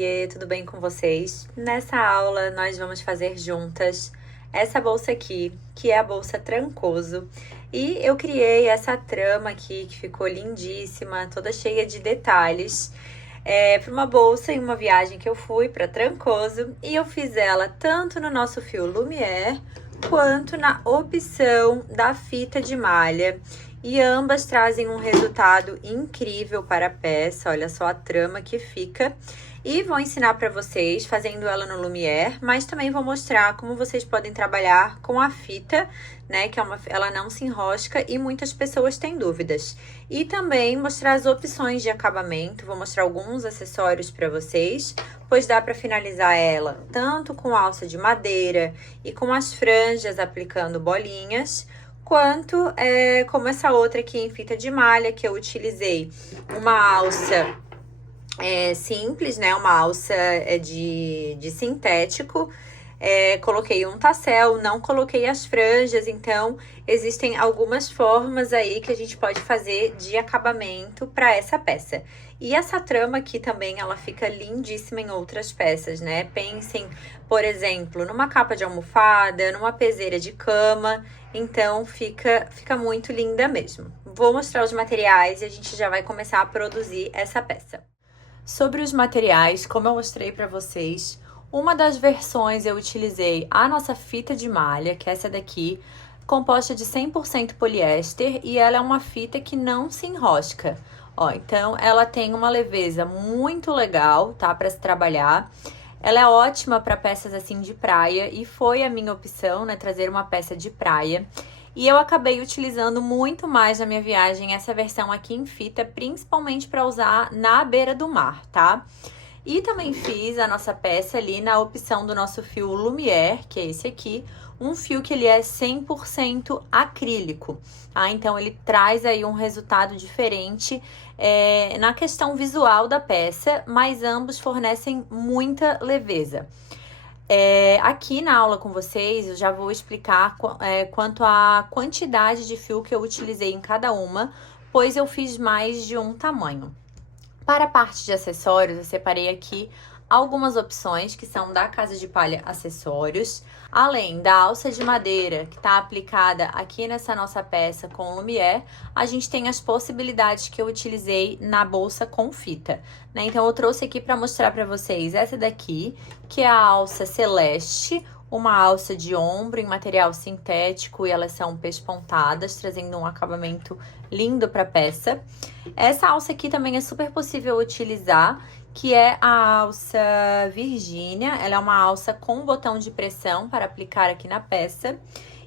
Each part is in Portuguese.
E tudo bem com vocês? Nessa aula nós vamos fazer juntas essa bolsa aqui, que é a bolsa Trancoso. E eu criei essa trama aqui, que ficou lindíssima, toda cheia de detalhes, para uma bolsa em uma viagem que eu fui para Trancoso. E eu fiz ela tanto no nosso fio Lumière, quanto na opção da fita de malha. E ambas trazem um resultado incrível para a peça, olha só a trama que fica. E vou ensinar para vocês fazendo ela no Lumière, mas também vou mostrar como vocês podem trabalhar com a fita, né, que ela não se enrosca e muitas pessoas têm dúvidas. E também mostrar as opções de acabamento, vou mostrar alguns acessórios para vocês, pois dá para finalizar ela tanto com alça de madeira e com as franjas aplicando bolinhas, quanto como essa outra aqui em fita de malha, que eu utilizei uma alça simples, né? Uma alça de sintético. Coloquei um tassel, não coloquei as franjas, então existem algumas formas aí que a gente pode fazer de acabamento para essa peça. E essa trama aqui também, ela fica lindíssima em outras peças, né? Pensem, por exemplo, numa capa de almofada, numa peseira de cama, então fica muito linda mesmo. Vou mostrar os materiais e a gente já vai começar a produzir essa peça. Sobre os materiais, como eu mostrei para vocês, uma das versões eu utilizei a nossa fita de malha, que é essa daqui, composta de 100% poliéster, e ela é uma fita que não se enrosca. Ó, então ela tem uma leveza muito legal, tá, para se trabalhar. Ela é ótima para peças assim de praia e foi a minha opção, né, trazer uma peça de praia. E eu acabei utilizando muito mais na minha viagem essa versão aqui em fita, principalmente para usar na beira do mar, tá? E também fiz a nossa peça ali na opção do nosso fio Lumière, que é esse aqui, um fio que ele é 100% acrílico, tá? Então ele traz aí um resultado diferente na questão visual da peça, mas ambos fornecem muita leveza. Aqui na aula com vocês, eu já vou explicar quanto à quantidade de fio que eu utilizei em cada uma, pois eu fiz mais de um tamanho. Para a parte de acessórios, eu separei aqui algumas opções que são da Casa de Palha Acessórios, além da alça de madeira que está aplicada aqui nessa nossa peça com Lumière, a gente tem as possibilidades que eu utilizei na bolsa com fita, né? Então eu trouxe aqui para mostrar para vocês essa daqui, que é a alça Celeste, uma alça de ombro em material sintético e elas são pespontadas, trazendo um acabamento lindo para a peça. Essa alça aqui também é super possível utilizar, que é a alça Virgínia. Ela é uma alça com botão de pressão para aplicar aqui na peça.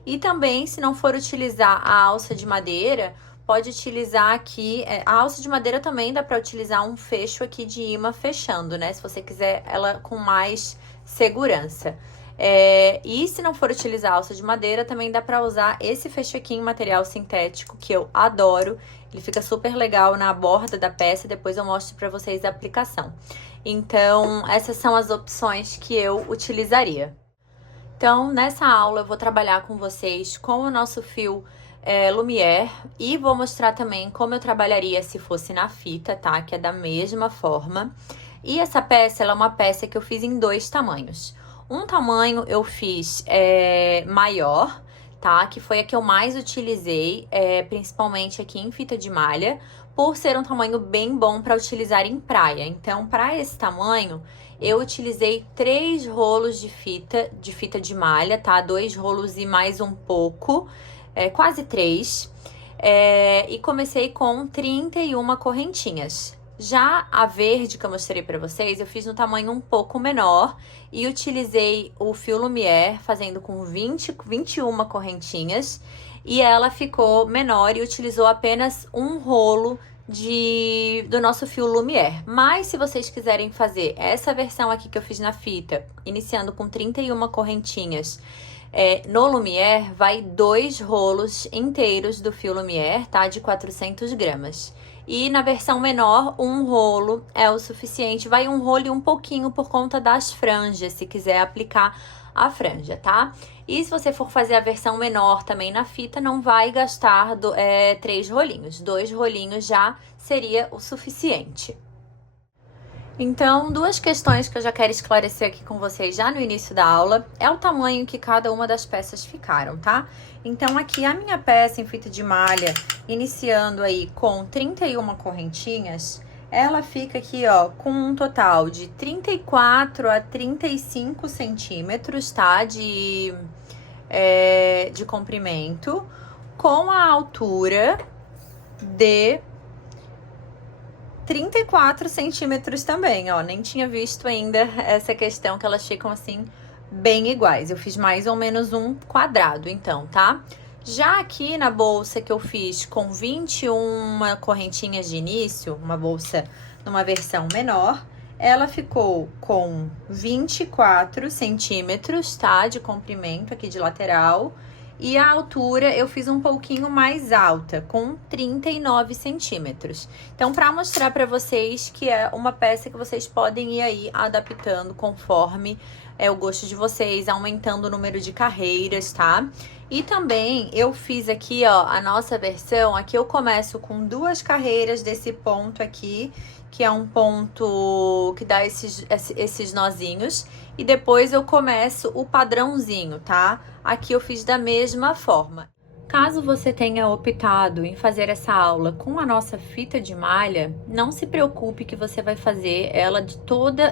E também, se não for utilizar a alça de madeira, pode utilizar aqui, a alça de madeira também dá para utilizar um fecho aqui de imã fechando, né? Se você quiser ela com mais segurança. E se não for utilizar alça de madeira, também dá para usar esse fecho aqui em material sintético, que eu adoro. Ele fica super legal na borda da peça, depois eu mostro para vocês a aplicação. Então, essas são as opções que eu utilizaria. Então, nessa aula eu vou trabalhar com vocês com o nosso fio Lumière e vou mostrar também como eu trabalharia se fosse na fita, tá? Que é da mesma forma. E essa peça, ela é uma peça que eu fiz em 2 tamanhos. Um tamanho eu fiz maior, tá? Que foi a que eu mais utilizei, principalmente aqui em fita de malha, por ser um tamanho bem bom para utilizar em praia. Então, para esse tamanho, eu utilizei 3 rolos de fita de malha, tá? 2 rolos e mais um pouco, quase 3. E comecei com 31 correntinhas. Já a verde que eu mostrei para vocês, eu fiz no tamanho um pouco menor e utilizei o fio Lumière fazendo com 21 correntinhas e ela ficou menor e utilizou apenas um rolo do nosso fio Lumière. Mas se vocês quiserem fazer essa versão aqui que eu fiz na fita, iniciando com 31 correntinhas, no Lumière vai 2 rolos inteiros do fio Lumière, tá? De 400 gramas. E na versão menor, um rolo é o suficiente. Vai um rolo e um pouquinho por conta das franjas, se quiser aplicar a franja, tá? E se você for fazer a versão menor também na fita, não vai gastar 3 rolinhos. 2 rolinhos já seria o suficiente. Então, duas questões que eu já quero esclarecer aqui com vocês já no início da aula é o tamanho que cada uma das peças ficaram, tá? Então, aqui a minha peça em fita de malha, iniciando aí com 31 correntinhas, ela fica aqui, ó, com um total de 34 a 35 centímetros, tá? De comprimento, com a altura de 34 centímetros também, ó. Nem tinha visto ainda essa questão que elas ficam assim, bem iguais. Eu fiz mais ou menos um quadrado, então, tá? Já aqui na bolsa que eu fiz com 21 correntinhas de início, uma bolsa numa versão menor, ela ficou com 24 centímetros, tá? De comprimento aqui de lateral. E a altura eu fiz um pouquinho mais alta, com 39 centímetros. Então, para mostrar para vocês que é uma peça que vocês podem ir aí adaptando conforme o gosto de vocês, aumentando o número de carreiras, tá? E também eu fiz aqui, ó, a nossa versão. Aqui eu começo com 2 carreiras desse ponto aqui, que é um ponto que dá esses nozinhos. E depois eu começo o padrãozinho, tá? Aqui eu fiz da mesma forma. Caso você tenha optado em fazer essa aula com a nossa fita de malha, não se preocupe que você vai fazer ela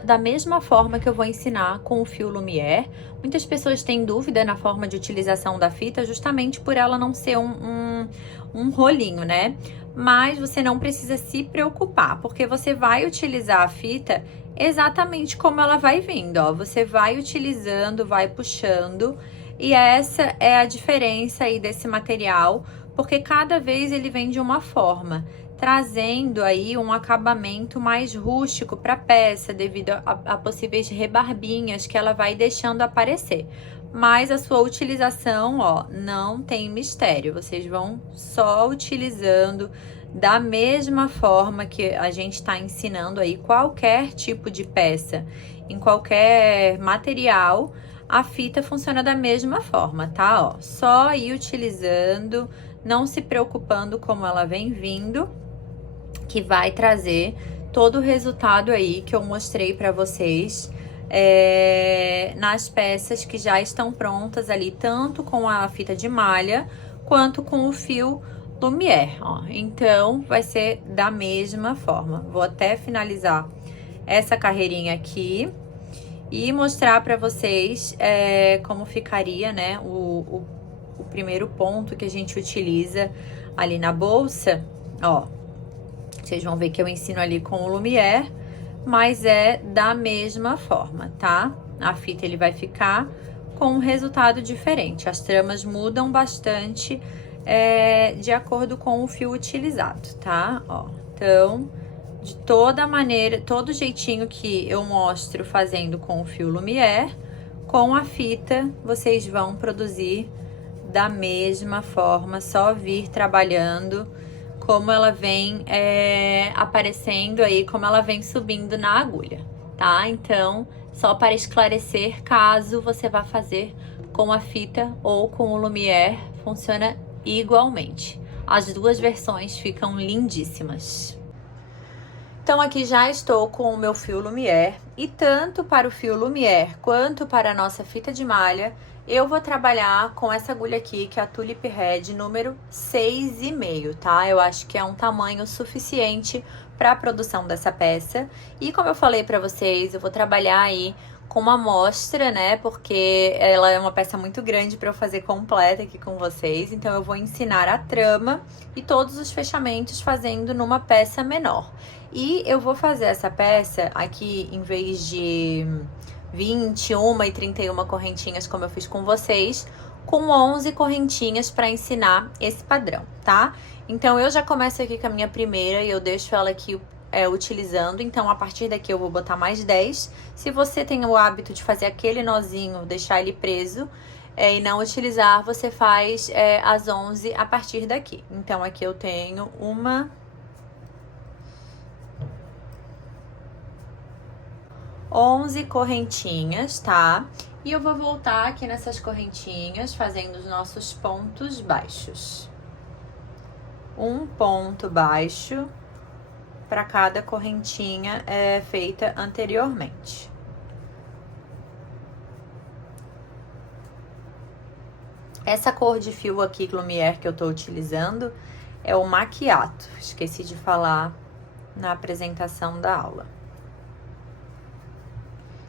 da mesma forma que eu vou ensinar com o fio Lumière. Muitas pessoas têm dúvida na forma de utilização da fita, justamente por ela não ser um rolinho, né? Mas você não precisa se preocupar, porque você vai utilizar a fita exatamente como ela vai vindo, ó. Você vai utilizando, vai puxando. E essa é a diferença aí desse material, porque cada vez ele vem de uma forma, trazendo aí um acabamento mais rústico para a peça, devido a possíveis rebarbinhas que ela vai deixando aparecer. Mas a sua utilização, ó, não tem mistério, vocês vão só utilizando da mesma forma que a gente está ensinando aí qualquer tipo de peça, em qualquer material. A fita funciona da mesma forma, tá? Ó, só ir utilizando, não se preocupando como ela vem vindo, que vai trazer todo o resultado aí que eu mostrei para vocês nas peças que já estão prontas ali, tanto com a fita de malha quanto com o fio Lumière, ó. Então, vai ser da mesma forma. Vou até finalizar essa carreirinha aqui e mostrar para vocês como ficaria, né, o primeiro ponto que a gente utiliza ali na bolsa, ó. Vocês vão ver que eu ensino ali com o Lumière, mas é da mesma forma, tá? A fita ele vai ficar com um resultado diferente. As tramas mudam bastante de acordo com o fio utilizado, tá? Ó, então, de toda maneira, todo jeitinho que eu mostro fazendo com o fio Lumière, com a fita, vocês vão produzir da mesma forma, só vir trabalhando como ela vem aparecendo aí, como ela vem subindo na agulha, tá? Então, só para esclarecer, caso você vá fazer com a fita ou com o Lumière, funciona igualmente. As duas versões ficam lindíssimas. Então, aqui já estou com o meu fio Lumière, e tanto para o fio Lumière quanto para a nossa fita de malha, eu vou trabalhar com essa agulha aqui, que é a Tulip Red número 6,5, tá? Eu acho que é um tamanho suficiente para a produção dessa peça. E como eu falei para vocês, eu vou trabalhar aí com uma amostra, né? Porque ela é uma peça muito grande para eu fazer completa aqui com vocês. Então, eu vou ensinar a trama e todos os fechamentos fazendo numa peça menor. E eu vou fazer essa peça aqui, em vez de 21 e 31 correntinhas, como eu fiz com vocês, com 11 correntinhas para ensinar esse padrão, tá? Então, eu já começo aqui com a minha primeira e eu deixo ela aqui utilizando. Então, a partir daqui eu vou botar mais 10. Se você tem o hábito de fazer aquele nozinho, deixar ele preso e não utilizar, você faz as 11 a partir daqui. Então, aqui eu tenho 11 correntinhas, tá? E eu vou voltar aqui nessas correntinhas, fazendo os nossos pontos baixos. Um ponto baixo, para cada correntinha feita anteriormente. Essa cor de fio aqui, Lumière, que eu tô utilizando, é o Macchiato. Esqueci de falar na apresentação da aula.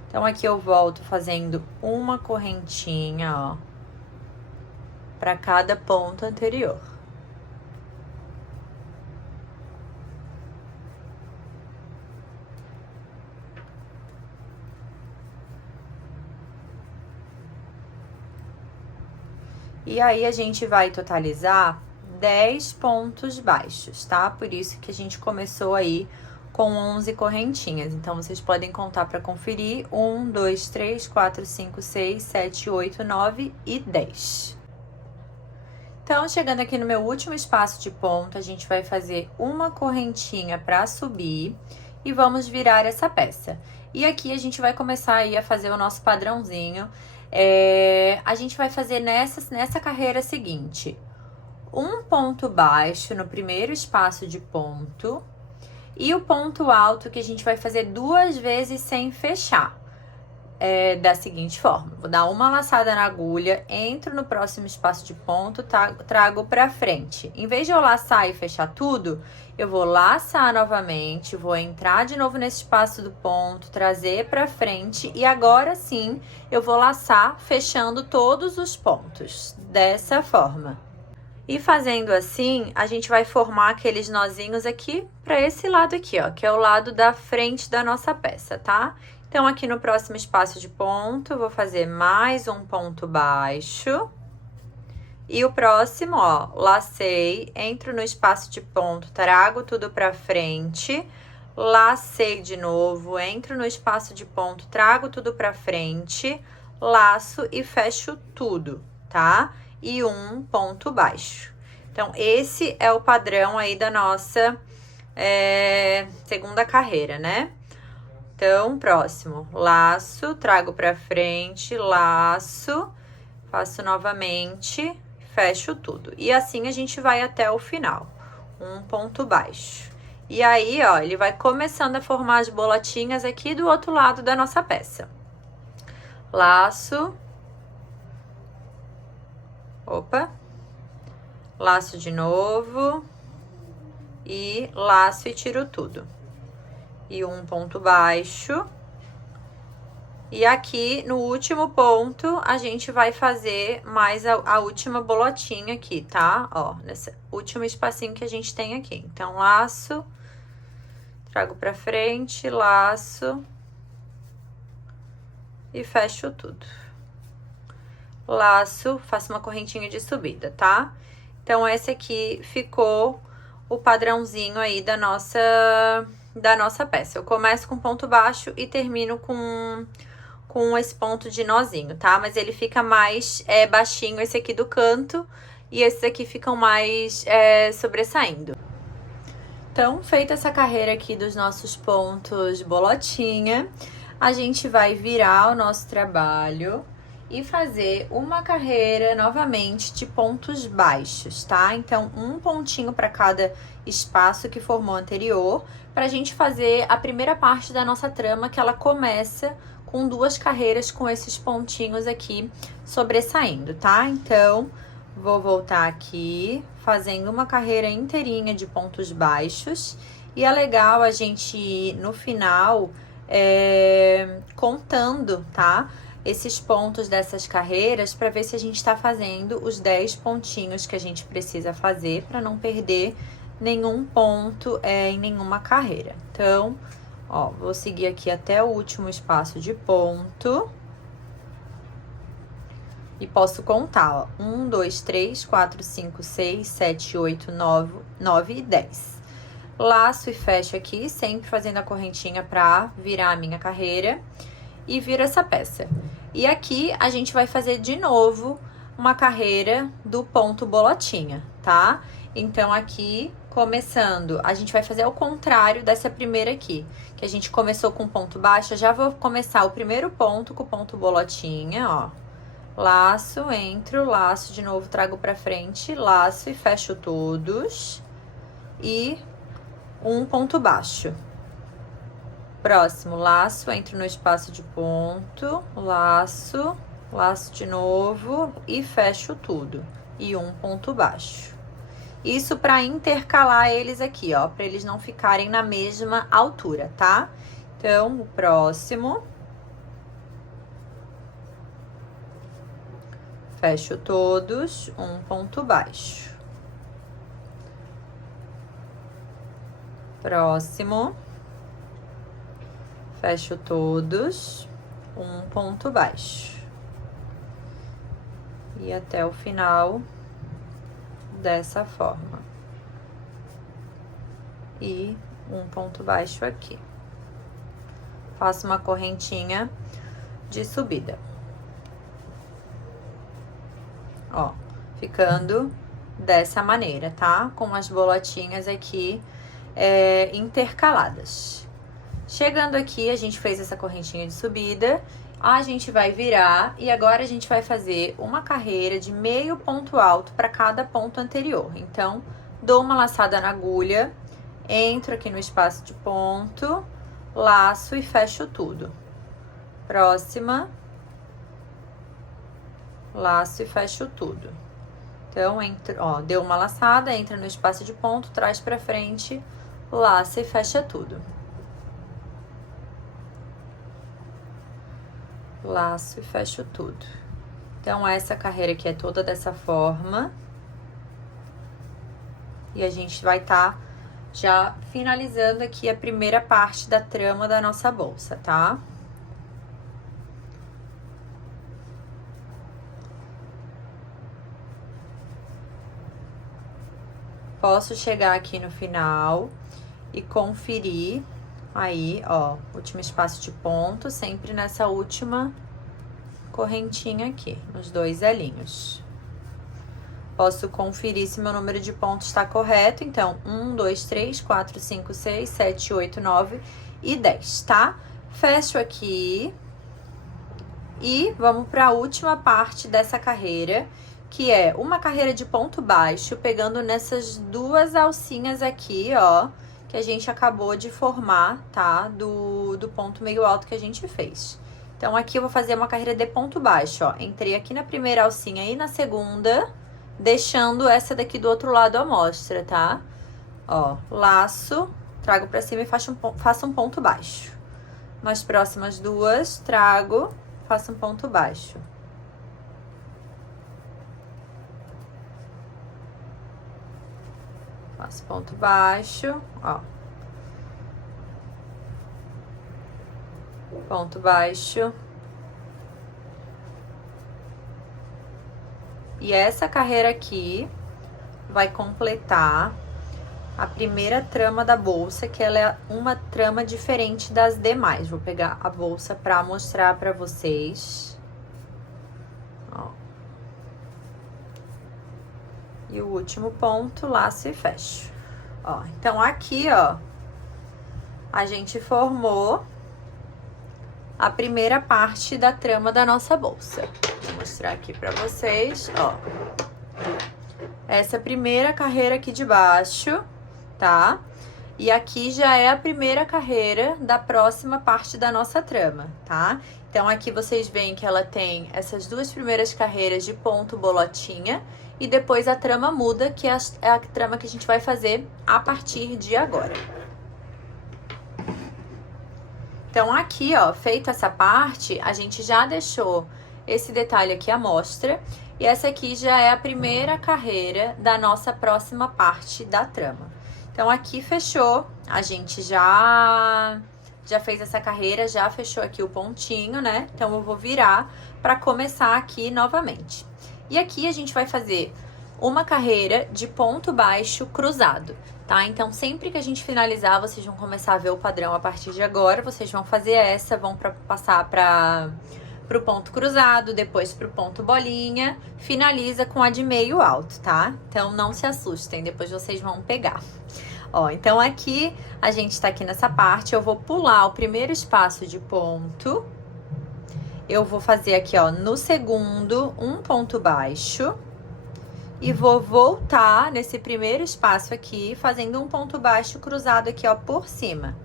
Então, aqui eu volto fazendo uma correntinha, ó, para cada ponto anterior. E aí, a gente vai totalizar 10 pontos baixos, tá? Por isso que a gente começou aí com 11 correntinhas. Então, vocês podem contar para conferir. 1, 2, 3, 4, 5, 6, 7, 8, 9 e 10. Então, chegando aqui no meu último espaço de ponto, a gente vai fazer uma correntinha para subir e vamos virar essa peça. E aqui a gente vai começar aí a fazer o nosso padrãozinho. A gente vai fazer nessa carreira seguinte, um ponto baixo no primeiro espaço de ponto e o ponto alto que a gente vai fazer 2 vezes sem fechar. Da seguinte forma, vou dar uma laçada na agulha, entro no próximo espaço de ponto, trago pra frente. Em vez de eu laçar e fechar tudo, eu vou laçar novamente, vou entrar de novo nesse espaço do ponto, trazer pra frente e agora sim eu vou laçar fechando todos os pontos, dessa forma. E fazendo assim, a gente vai formar aqueles nozinhos aqui pra esse lado aqui, ó, que é o lado da frente da nossa peça, tá? Então, aqui no próximo espaço de ponto, eu vou fazer mais um ponto baixo. E o próximo, ó, lacei, entro no espaço de ponto, trago tudo pra frente, lacei de novo, entro no espaço de ponto, trago tudo pra frente, laço e fecho tudo, tá? E um ponto baixo. Então, esse é o padrão aí da nossa segunda carreira, né? Então, próximo, laço, trago pra frente, laço, faço novamente, fecho tudo. E assim a gente vai até o final, um ponto baixo. E aí, ó, ele vai começando a formar as bolotinhas aqui do outro lado da nossa peça. Laço. Opa. Laço de novo. E laço e tiro tudo. E um ponto baixo. E aqui, no último ponto, a gente vai fazer mais a última bolotinha aqui, tá? Ó, nesse último espacinho que a gente tem aqui. Então, laço, trago pra frente, laço e fecho tudo. Laço, faço uma correntinha de subida, tá? Então, esse aqui ficou o padrãozinho aí da nossa peça. Eu começo com ponto baixo e termino com esse ponto de nozinho, tá? Mas ele fica mais baixinho esse aqui do canto e esses aqui ficam mais sobressaindo. Então, feita essa carreira aqui dos nossos pontos bolotinha, a gente vai virar o nosso trabalho e fazer uma carreira novamente de pontos baixos, tá? Então, um pontinho para cada espaço que formou anterior, pra gente fazer a primeira parte da nossa trama, que ela começa com 2 carreiras com esses pontinhos aqui sobressaindo, tá? Então, vou voltar aqui, fazendo uma carreira inteirinha de pontos baixos. E é legal a gente ir no final contando, tá? Esses pontos dessas carreiras para ver se a gente tá fazendo os 10 pontinhos que a gente precisa fazer para não perder nenhum ponto em nenhuma carreira. Então, ó, vou seguir aqui até o último espaço de ponto. E posso contar, ó, 1, 2, 3, 4, 5, 6, 7, 8, 9 e 10. Laço e fecho aqui, sempre fazendo a correntinha pra virar a minha carreira. E viro essa peça. E aqui, a gente vai fazer de novo uma carreira do ponto bolotinha, tá? Então, aqui, começando, a gente vai fazer ao contrário dessa primeira aqui, que a gente começou com ponto baixo. Eu já vou começar o primeiro ponto com o ponto bolotinha, ó. Laço, entro, laço de novo, trago pra frente, laço e fecho todos. E um ponto baixo. Próximo laço, entro no espaço de ponto, laço, laço de novo e fecho tudo. E um ponto baixo. Isso para intercalar eles aqui, ó, para eles não ficarem na mesma altura, tá? Então, o próximo. Fecho todos, um ponto baixo. Próximo. Fecho todos, um ponto baixo. E até o final, dessa forma. E um ponto baixo aqui. Faço uma correntinha de subida. Ó, ficando dessa maneira, tá? Com as bolotinhas aqui intercaladas. Chegando aqui, a gente fez essa correntinha de subida, a gente vai virar e agora a gente vai fazer uma carreira de meio ponto alto para cada ponto anterior. Então, dou uma laçada na agulha, entro aqui no espaço de ponto, laço e fecho tudo. Próxima. Laço e fecho tudo. Então, entro, ó, deu uma laçada, entra no espaço de ponto, traz pra frente, laça e fecha tudo. Laço e fecho tudo. Então, essa carreira aqui é toda dessa forma. E a gente vai tá já finalizando aqui a primeira parte da trama da nossa bolsa, tá? Posso chegar aqui no final e conferir aí, ó, último espaço de ponto, sempre nessa última correntinha aqui, nos dois elinhos. Posso conferir se meu número de pontos está correto, então, 1, 2, 3, 4, 5, 6, 7, 8, 9 e 10, tá? Fecho aqui e vamos para a última parte dessa carreira, que é uma carreira de ponto baixo, pegando nessas duas alcinhas aqui, ó, que a gente acabou de formar, tá? Do ponto meio alto que a gente fez. Então, aqui eu vou fazer uma carreira de ponto baixo, ó. Entrei aqui na primeira alcinha e na segunda, deixando essa daqui do outro lado à mostra, tá? Ó, laço, trago pra cima e faço um ponto baixo. Nas próximas duas, trago, faço um ponto baixo. Faço ponto baixo, ó. Ponto baixo. E essa carreira aqui vai completar a primeira trama da bolsa, que ela é uma trama diferente das demais. Vou pegar a bolsa pra mostrar pra vocês. Ó. E o último ponto, laço e fecho. Ó, então aqui, ó, a gente formou a primeira parte da trama da nossa bolsa. Vou mostrar aqui pra vocês, ó. Essa primeira carreira aqui de baixo, tá? E aqui já é a primeira carreira da próxima parte da nossa trama, tá? Então, aqui vocês veem que ela tem essas duas primeiras carreiras de ponto bolotinha e depois a trama muda, que é a trama que a gente vai fazer a partir de agora. Então, aqui, ó, feita essa parte, a gente já deixou esse detalhe aqui à mostra. E essa aqui já é a primeira carreira da nossa próxima parte da trama. Então, aqui fechou, a gente já fez essa carreira, já fechou aqui o pontinho, né? Então, eu vou virar para começar aqui novamente. E aqui a gente vai fazer uma carreira de ponto baixo cruzado, tá? Então, sempre que a gente finalizar, vocês vão começar a ver o padrão a partir de agora. Vocês vão fazer essa, vão passar pro ponto cruzado, depois pro ponto bolinha, finaliza com a de meio alto, tá? Então, não se assustem, depois vocês vão pegar. Ó, então aqui, a gente tá aqui nessa parte, eu vou pular o primeiro espaço de ponto, eu vou fazer aqui, ó, no segundo, um ponto baixo, e vou voltar nesse primeiro espaço aqui, fazendo um ponto baixo cruzado aqui, ó, por cima,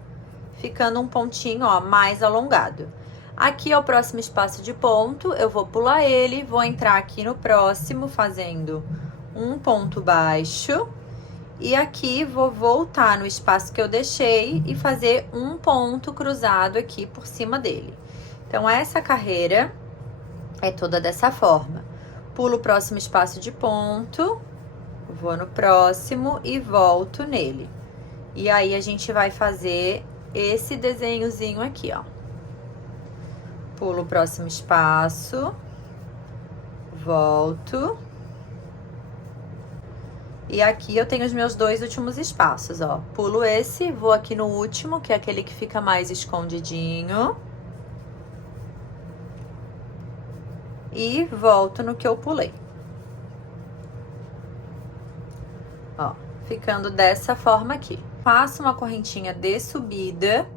ficando um pontinho, ó, mais alongado. Aqui é o próximo espaço de ponto, eu vou pular ele, vou entrar aqui no próximo, fazendo um ponto baixo, e aqui vou voltar no espaço que eu deixei e fazer um ponto cruzado aqui por cima dele. Então, essa carreira é toda dessa forma. Pulo o próximo espaço de ponto, vou no próximo e volto nele. E aí, a gente vai fazer esse desenhozinho aqui, ó. Pulo o próximo espaço, volto. E aqui eu tenho os meus 2 últimos espaços, ó. Pulo esse, vou aqui no último, que é aquele que fica mais escondidinho. E volto no que eu pulei. Ó, ficando dessa forma aqui. Faço uma correntinha de subida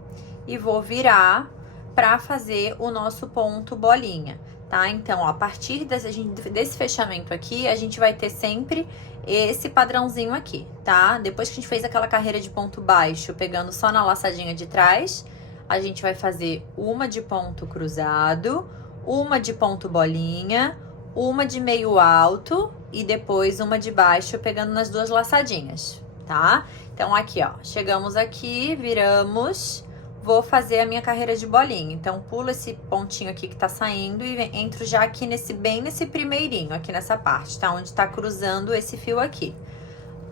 e vou virar para fazer o nosso ponto bolinha, tá? Então, ó, a partir desse fechamento aqui, a gente vai ter sempre esse padrãozinho aqui, tá? Depois que a gente fez aquela carreira de ponto baixo, pegando só na laçadinha de trás, a gente vai fazer uma de ponto cruzado, uma de ponto bolinha, uma de meio alto e depois uma de baixo, pegando nas 2 laçadinhas, tá? Então, aqui, ó, chegamos aqui, viramos, vou fazer a minha carreira de bolinha. Então, pulo esse pontinho aqui que tá saindo e entro já aqui bem nesse primeirinho, aqui nessa parte, tá? Onde tá cruzando esse fio aqui.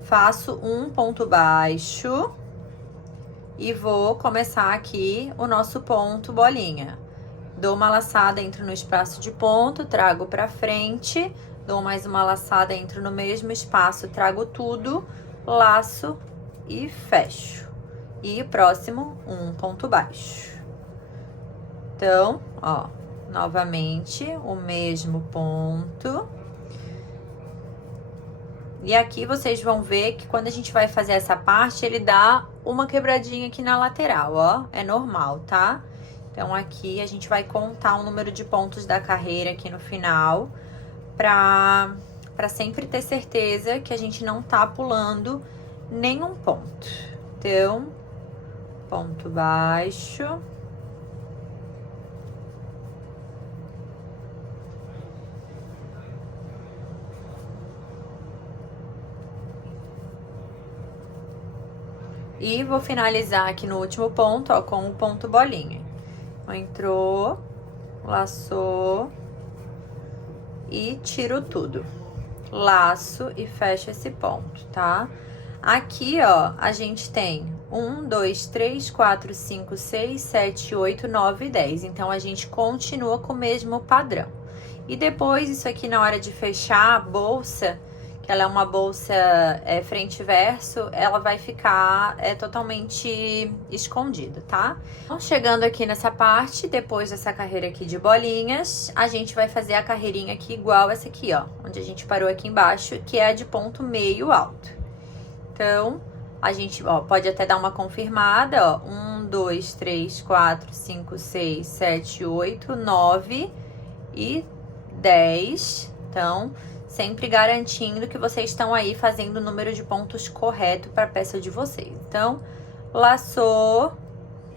Faço um ponto baixo e vou começar aqui o nosso ponto bolinha. Dou uma laçada, entro no espaço de ponto, trago pra frente, dou mais uma laçada, entro no mesmo espaço, trago tudo, laço e fecho. E próximo, um ponto baixo. Então, ó, novamente, o mesmo ponto. E aqui vocês vão ver que quando a gente vai fazer essa parte, ele dá uma quebradinha aqui na lateral, ó. É normal, tá? Então, aqui a gente vai contar o número de pontos da carreira aqui no final, pra sempre ter certeza que a gente não tá pulando nenhum ponto. Então, ponto baixo. E vou finalizar aqui no último ponto, ó, com o ponto bolinha. Entrou, laçou e tiro tudo. Laço e fecho esse ponto, tá? Aqui, ó, a gente tem 1, 2, 3, 4, 5, 6, 7, 8, 9 e 10. Então, a gente continua com o mesmo padrão. E depois, isso aqui na hora de fechar a bolsa, que ela é uma bolsa frente e verso, ela vai ficar totalmente escondida, tá? Então, chegando aqui nessa parte, depois dessa carreira aqui de bolinhas, a gente vai fazer a carreirinha aqui igual essa aqui, ó, onde a gente parou aqui embaixo, que é a de ponto meio alto. Então, a gente, ó, pode até dar uma confirmada, ó, 1, 2, 3, 4, 5, 6, 7, 8, 9 e 10, então, sempre garantindo que vocês estão aí fazendo o número de pontos correto para a peça de vocês. Então, laçou,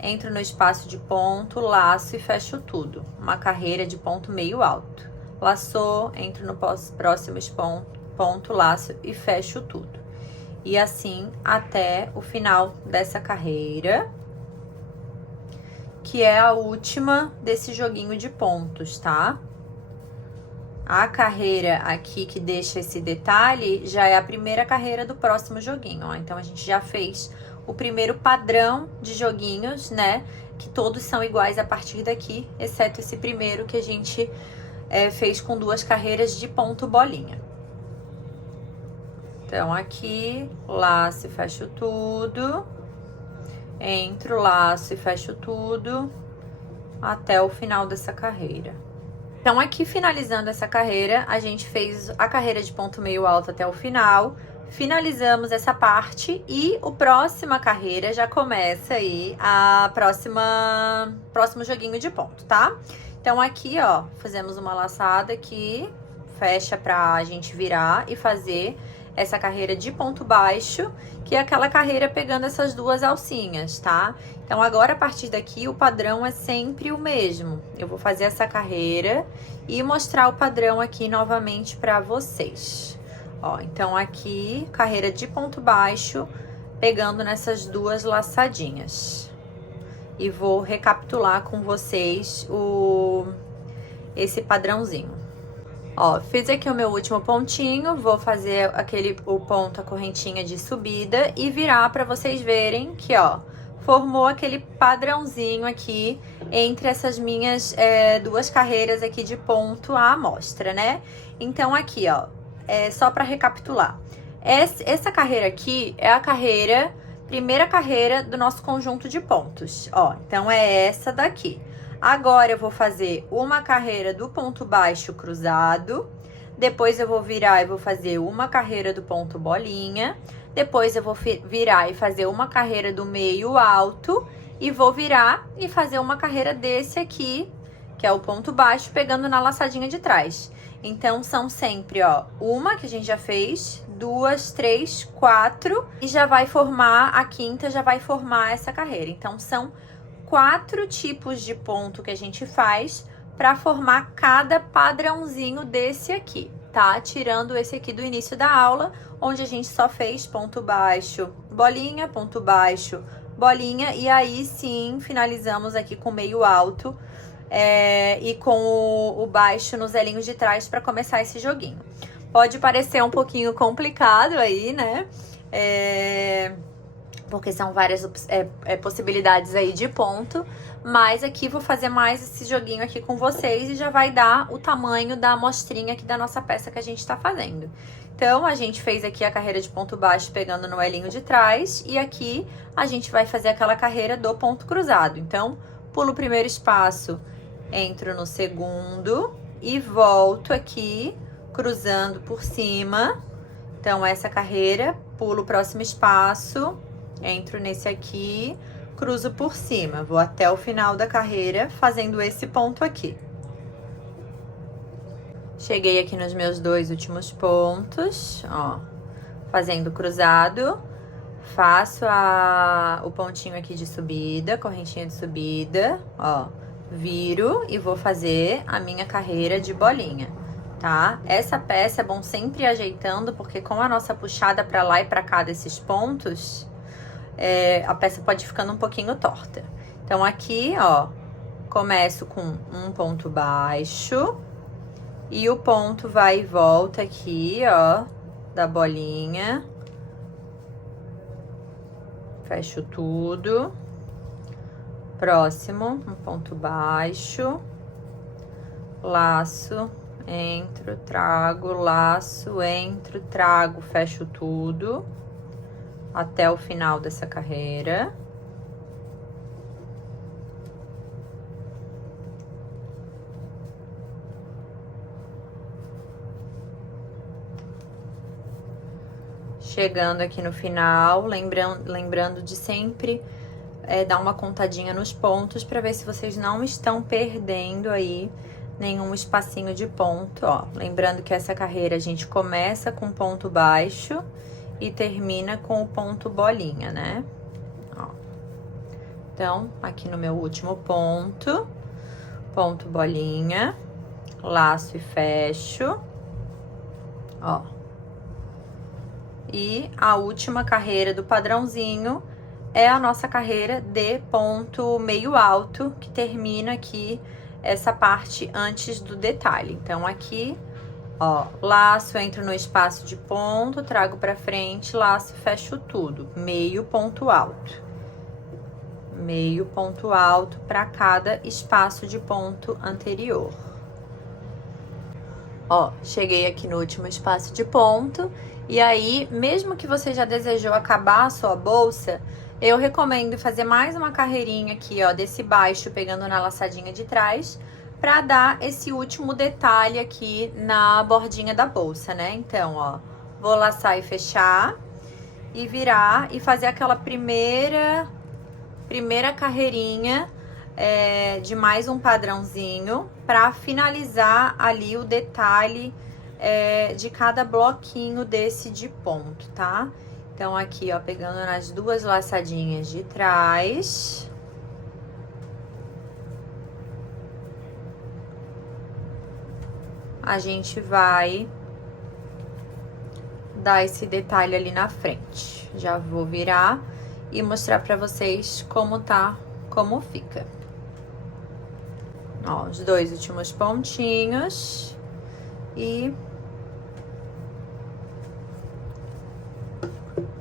entro no espaço de ponto, laço e fecho tudo. Uma carreira de ponto meio alto. Laçou, entro no próximo ponto, laço e fecho tudo. E assim até o final dessa carreira, que é a última desse joguinho de pontos, tá? A carreira aqui que deixa esse detalhe já é a primeira carreira do próximo joguinho, ó. Então, a gente já fez o primeiro padrão de joguinhos, né? Que todos são iguais a partir daqui, exceto esse primeiro que a gente fez com 2 carreiras de ponto bolinha. Então, aqui, laço e fecho tudo. Entro, laço e fecho tudo até o final dessa carreira. Então, aqui finalizando essa carreira, a gente fez a carreira de ponto meio alto até o final, finalizamos essa parte e o próxima carreira já começa aí próximo joguinho de ponto, tá? Então, aqui, ó, fazemos uma laçada aqui, fecha pra gente virar e fazer essa carreira de ponto baixo, que é aquela carreira pegando essas duas alcinhas, tá? Então, agora, a partir daqui, o padrão é sempre o mesmo. Eu vou fazer essa carreira e mostrar o padrão aqui novamente pra vocês. Ó, então, aqui, carreira de ponto baixo, pegando nessas duas laçadinhas. E vou recapitular com vocês esse padrãozinho. Ó, fiz aqui o meu último pontinho, vou fazer o ponto, a correntinha de subida e virar pra vocês verem que, ó, formou aquele padrãozinho aqui entre essas minhas duas carreiras aqui de ponto à amostra, né? Então, aqui, ó, só pra recapitular. Essa carreira aqui é a primeira carreira do nosso conjunto de pontos, ó. Então, é essa daqui. Agora, eu vou fazer uma carreira do ponto baixo cruzado, depois eu vou virar e vou fazer uma carreira do ponto bolinha, depois eu vou virar e fazer uma carreira do meio alto, e vou virar e fazer uma carreira desse aqui, que é o ponto baixo, pegando na laçadinha de trás. Então, são sempre, ó, uma que a gente já fez, 2, 3, 4, e já vai formar, a quinta já vai formar essa carreira. Então, são 4 tipos de ponto que a gente faz para formar cada padrãozinho desse aqui, tá? Tirando esse aqui do início da aula, onde a gente só fez ponto baixo, bolinha, ponto baixo, bolinha, e aí sim finalizamos aqui com meio alto e com o baixo nos elinhos de trás para começar esse joguinho. Pode parecer um pouquinho complicado aí, né? Porque são várias possibilidades aí de ponto, mas aqui vou fazer mais esse joguinho aqui com vocês e já vai dar o tamanho da amostrinha aqui da nossa peça que a gente tá fazendo. Então, a gente fez aqui a carreira de ponto baixo pegando no elinho de trás, e aqui a gente vai fazer aquela carreira do ponto cruzado. Então, pulo o primeiro espaço, entro no segundo e volto aqui, cruzando por cima. Então, essa carreira, pulo o próximo espaço, entro nesse aqui, cruzo por cima, vou até o final da carreira fazendo esse ponto aqui. Cheguei aqui nos meus 2 últimos pontos, ó, fazendo cruzado, faço o pontinho aqui de subida, correntinha de subida, ó, viro e vou fazer a minha carreira de bolinha, tá? Essa peça é bom sempre ir ajeitando, porque com a nossa puxada pra lá e pra cá desses pontos, a peça pode ir ficando um pouquinho torta. Então, aqui, ó, começo com um ponto baixo e o ponto vai e volta aqui, ó, da bolinha. Fecho tudo. Próximo, um ponto baixo, laço, entro, trago, laço, entro, trago, fecho tudo até o final dessa carreira. Chegando aqui no final, lembrando de sempre dar uma contadinha nos pontos para ver se vocês não estão perdendo aí nenhum espacinho de ponto, ó. Lembrando que essa carreira a gente começa com ponto baixo e termina com o ponto bolinha, né? Ó. Então, aqui no meu último ponto, ponto bolinha, laço e fecho, ó. E a última carreira do padrãozinho é a nossa carreira de ponto meio alto, que termina aqui essa parte antes do detalhe. Então, aqui, ó, laço, entro no espaço de ponto, trago pra frente, laço, fecho tudo. Meio ponto alto. Meio ponto alto para cada espaço de ponto anterior. Ó, cheguei aqui no último espaço de ponto. E aí, mesmo que você já desejou acabar a sua bolsa, eu recomendo fazer mais uma carreirinha aqui, ó, desse baixo, pegando na laçadinha de trás, pra dar esse último detalhe aqui na bordinha da bolsa, né? Então, ó, vou laçar e fechar, e virar, e fazer aquela primeira carreirinha de mais um padrãozinho, pra finalizar ali o detalhe de cada bloquinho desse de ponto, tá? Então, aqui, ó, pegando nas duas laçadinhas de trás. A gente vai dar esse detalhe ali na frente. Já vou virar e mostrar pra vocês como fica. Ó, os dois últimos pontinhos. E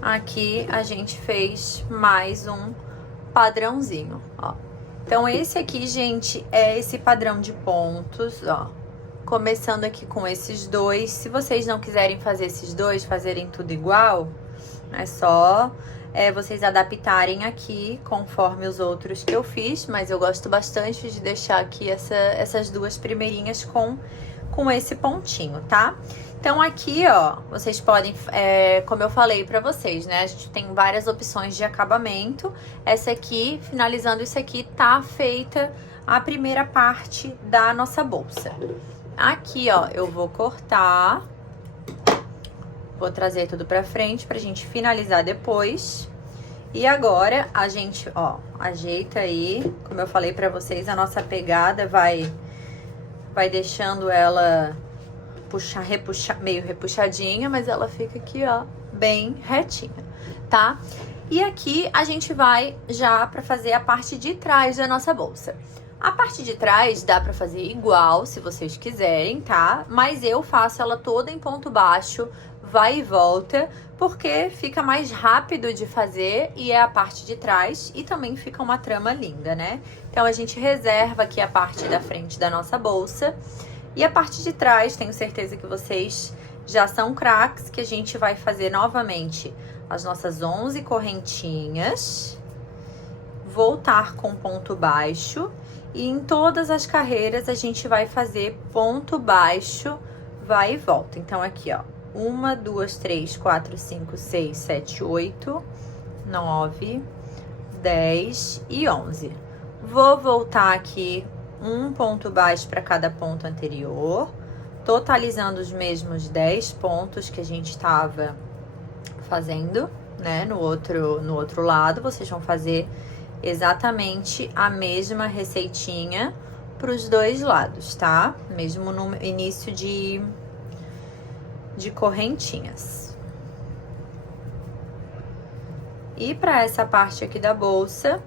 aqui a gente fez mais um padrãozinho, ó. Então, esse aqui, gente, é esse padrão de pontos, ó. Começando aqui com esses dois. Se vocês não quiserem fazer esses dois, fazerem tudo igual, é só vocês adaptarem aqui conforme os outros que eu fiz. Mas eu gosto bastante de deixar aqui essas duas primeirinhas com esse pontinho, tá? Então, aqui, ó, vocês podem, como eu falei pra vocês, né? A gente tem várias opções de acabamento. Essa aqui, finalizando isso aqui, tá feita a primeira parte da nossa bolsa. Aqui, ó, eu vou cortar. Vou trazer tudo pra frente pra gente finalizar depois. E agora, a gente, ó, ajeita aí. Como eu falei pra vocês, a nossa pegada vai deixando ela meio repuxadinha, mas ela fica aqui, ó, bem retinha, tá? E aqui a gente vai já pra fazer a parte de trás da nossa bolsa. A parte de trás dá pra fazer igual, se vocês quiserem, tá? Mas eu faço ela toda em ponto baixo, vai e volta, porque fica mais rápido de fazer e é a parte de trás e também fica uma trama linda, né? Então, a gente reserva aqui a parte da frente da nossa bolsa e a parte de trás, tenho certeza que vocês já são craques, que a gente vai fazer novamente as nossas 11 correntinhas, voltar com ponto baixo e em todas as carreiras a gente vai fazer ponto baixo, vai e volta. Então, aqui, ó, 1, 2, 3, 4, 5, 6, 7, 8, 9, 10 e 11. Vou voltar aqui um ponto baixo para cada ponto anterior, totalizando os mesmos 10 pontos que a gente estava fazendo, né, no outro lado. Vocês vão fazer exatamente a mesma receitinha para os dois lados, tá? Mesmo no início de correntinhas. E para essa parte aqui da bolsa,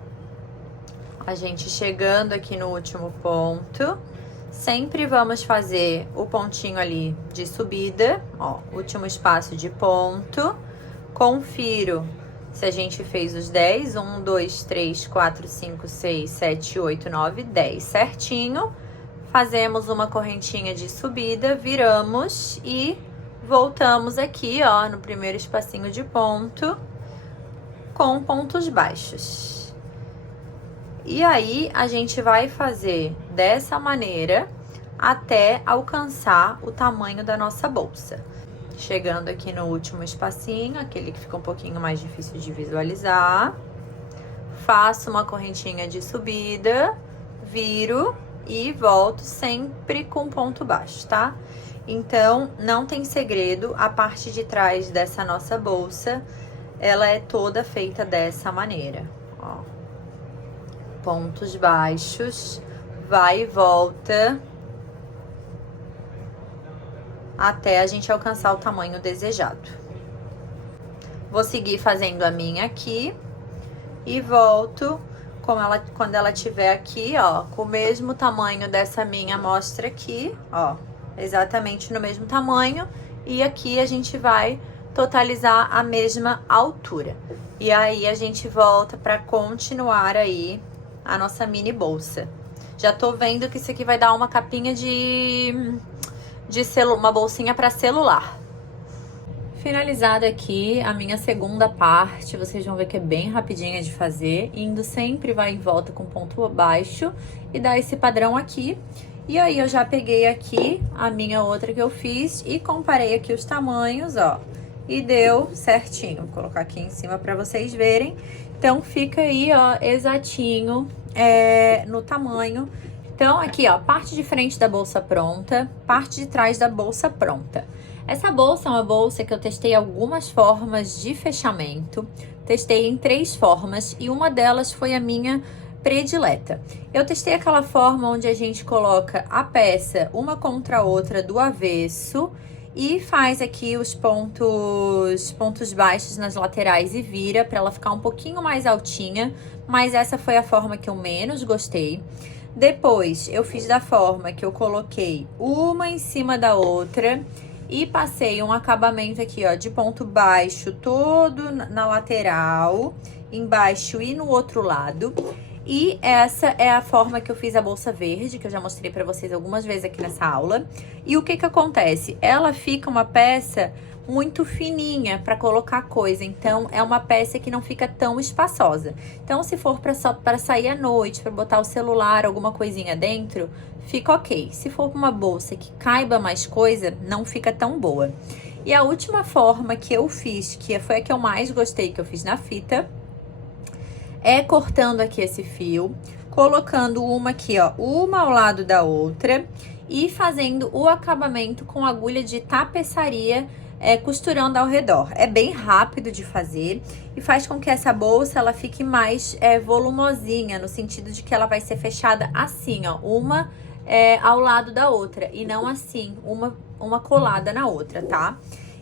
a gente chegando aqui no último ponto, sempre vamos fazer o pontinho ali de subida, ó, último espaço de ponto. Confiro se a gente fez os 10, 1, 2, 3, 4, 5, 6, 7, 8, 9, 10, certinho. Fazemos uma correntinha de subida, viramos e voltamos aqui, ó, no primeiro espacinho de ponto, com pontos baixos. E aí, a gente vai fazer dessa maneira até alcançar o tamanho da nossa bolsa. Chegando aqui no último espacinho, aquele que fica um pouquinho mais difícil de visualizar. Faço uma correntinha de subida, viro e volto sempre com ponto baixo, tá? Então, não tem segredo, a parte de trás dessa nossa bolsa, ela é toda feita dessa maneira, ó. Pontos baixos, vai e volta, até a gente alcançar o tamanho desejado. Vou seguir fazendo a minha aqui e volto quando ela tiver aqui, ó, com o mesmo tamanho dessa minha amostra aqui, ó, exatamente no mesmo tamanho. E aqui a gente vai totalizar a mesma altura. E aí a gente volta para continuar aí a nossa mini bolsa. Já tô vendo que isso aqui vai dar uma capinha uma bolsinha para celular. Finalizada aqui a minha segunda parte, vocês vão ver que é bem rapidinha de fazer, indo sempre vai em volta com ponto baixo e dá esse padrão aqui. E aí eu já peguei aqui a minha outra que eu fiz e comparei aqui os tamanhos, ó, e deu certinho. Vou colocar aqui em cima para vocês verem. Então fica aí, ó, exatinho no tamanho. Então, aqui, ó, parte de frente da bolsa pronta, parte de trás da bolsa pronta. Essa bolsa é uma bolsa que eu testei algumas formas de fechamento. Testei em 3 formas e uma delas foi a minha predileta. Eu testei aquela forma onde a gente coloca a peça uma contra a outra do avesso e faz aqui os pontos baixos nas laterais e vira para ela ficar um pouquinho mais altinha, mas essa foi a forma que eu menos gostei. Depois, eu fiz da forma que eu coloquei uma em cima da outra e passei um acabamento aqui, ó, de ponto baixo todo na lateral, embaixo e no outro lado. E essa é a forma que eu fiz a bolsa verde, que eu já mostrei pra vocês algumas vezes aqui nessa aula. E o que que acontece? Ela fica uma peça muito fininha para colocar coisa, então é uma peça que não fica tão espaçosa. Então, se for para sair à noite, para botar o celular, alguma coisinha dentro, fica ok. Se for para uma bolsa que caiba mais coisa, não fica tão boa. E a última forma que eu fiz, que foi a que eu mais gostei, que eu fiz na fita, é cortando aqui esse fio, colocando uma aqui, ó, uma ao lado da outra e fazendo o acabamento com agulha de tapeçaria, costurando ao redor. É bem rápido de fazer e faz com que essa bolsa ela fique mais volumosinha, no sentido de que ela vai ser fechada assim, ó, uma ao lado da outra e não assim, uma colada na outra, tá?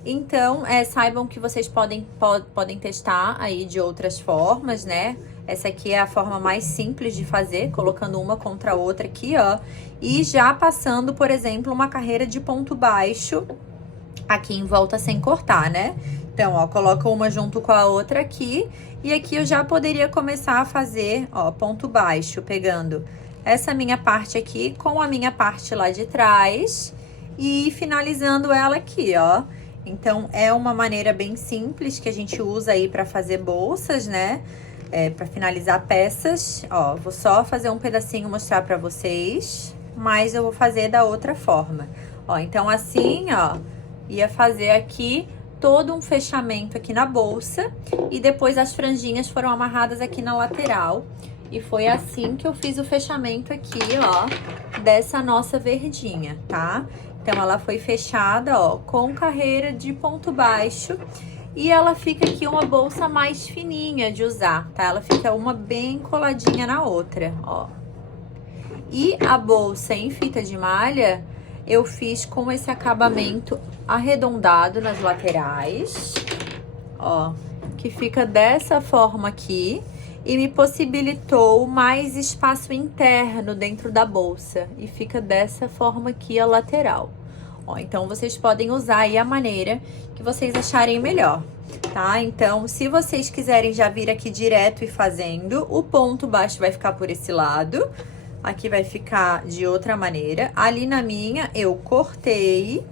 Então, saibam que vocês podem testar aí de outras formas, né? Essa aqui é a forma mais simples de fazer, colocando uma contra a outra aqui, ó. E já passando, por exemplo, uma carreira de ponto baixo aqui em volta sem cortar, né? Então, ó, coloca uma junto com a outra aqui. E aqui eu já poderia começar a fazer, ó, ponto baixo, pegando essa minha parte aqui com a minha parte lá de trás e finalizando ela aqui, ó. Então, é uma maneira bem simples que a gente usa aí para fazer bolsas, né? Para finalizar peças. Ó, vou só fazer um pedacinho mostrar para vocês, mas eu vou fazer da outra forma. Ó, então assim, ó, ia fazer aqui todo um fechamento aqui na bolsa e depois as franjinhas foram amarradas aqui na lateral. E foi assim que eu fiz o fechamento aqui, ó, dessa nossa verdinha, tá? Então, ela foi fechada, ó, com carreira de ponto baixo. E ela fica aqui uma bolsa mais fininha de usar, tá? Ela fica uma bem coladinha na outra, ó. E a bolsa em fita de malha, eu fiz com esse acabamento arredondado nas laterais, ó. Que fica dessa forma aqui. E me possibilitou mais espaço interno dentro da bolsa. E fica dessa forma aqui a lateral. Ó, então, vocês podem usar aí a maneira que vocês acharem melhor, tá? Então, se vocês quiserem já vir aqui direto e fazendo, o ponto baixo vai ficar por esse lado. Aqui vai ficar de outra maneira. Ali na minha, eu cortei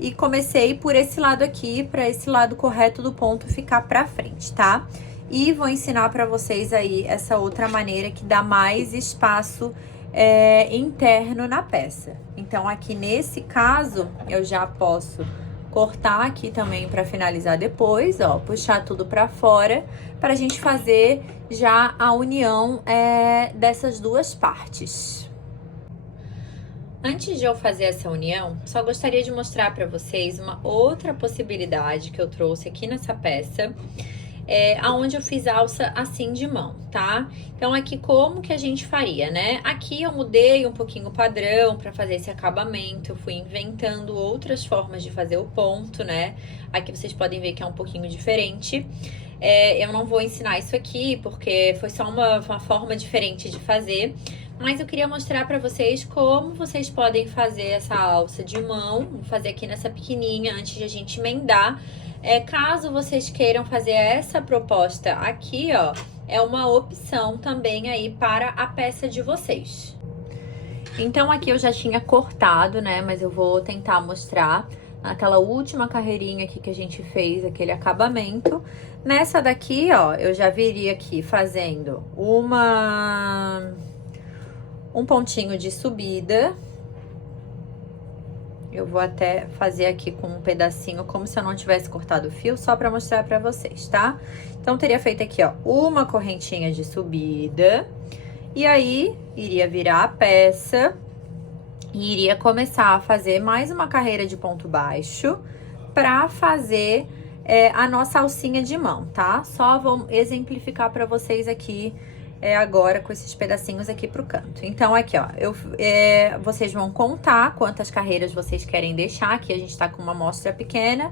e comecei por esse lado aqui, para esse lado correto do ponto ficar pra frente, tá? E vou ensinar para vocês aí essa outra maneira que dá mais espaço interno na peça. Então, aqui nesse caso, eu já posso cortar aqui também para finalizar depois, ó, puxar tudo para fora, para a gente fazer já a união dessas duas partes. Antes de eu fazer essa união, só gostaria de mostrar para vocês uma outra possibilidade que eu trouxe aqui nessa peça, aonde eu fiz alça assim de mão, tá? Então, aqui como que a gente faria, né? Aqui eu mudei um pouquinho o padrão para fazer esse acabamento, eu fui inventando outras formas de fazer o ponto, né? Aqui vocês podem ver que é um pouquinho diferente. Eu não vou ensinar isso aqui, porque foi só uma forma diferente de fazer, mas eu queria mostrar para vocês como vocês podem fazer essa alça de mão, vou fazer aqui nessa pequenininha antes de a gente emendar. Caso vocês queiram fazer essa proposta aqui, ó, é uma opção também aí para a peça de vocês. Então, aqui eu já tinha cortado, né, mas eu vou tentar mostrar aquela última carreirinha aqui que a gente fez, aquele acabamento. Nessa daqui, ó, eu já viria aqui fazendo um pontinho de subida. Eu vou até fazer aqui com um pedacinho, como se eu não tivesse cortado o fio, só pra mostrar pra vocês, tá? Então, teria feito aqui, ó, uma correntinha de subida E aí, iria virar a peça e iria começar a fazer mais uma carreira de ponto baixo para fazer a nossa alcinha de mão, tá? Só vou exemplificar para vocês aqui agora com esses pedacinhos aqui pro canto. Então, aqui, ó, vocês vão contar quantas carreiras vocês querem deixar. Aqui a gente tá com uma amostra pequena,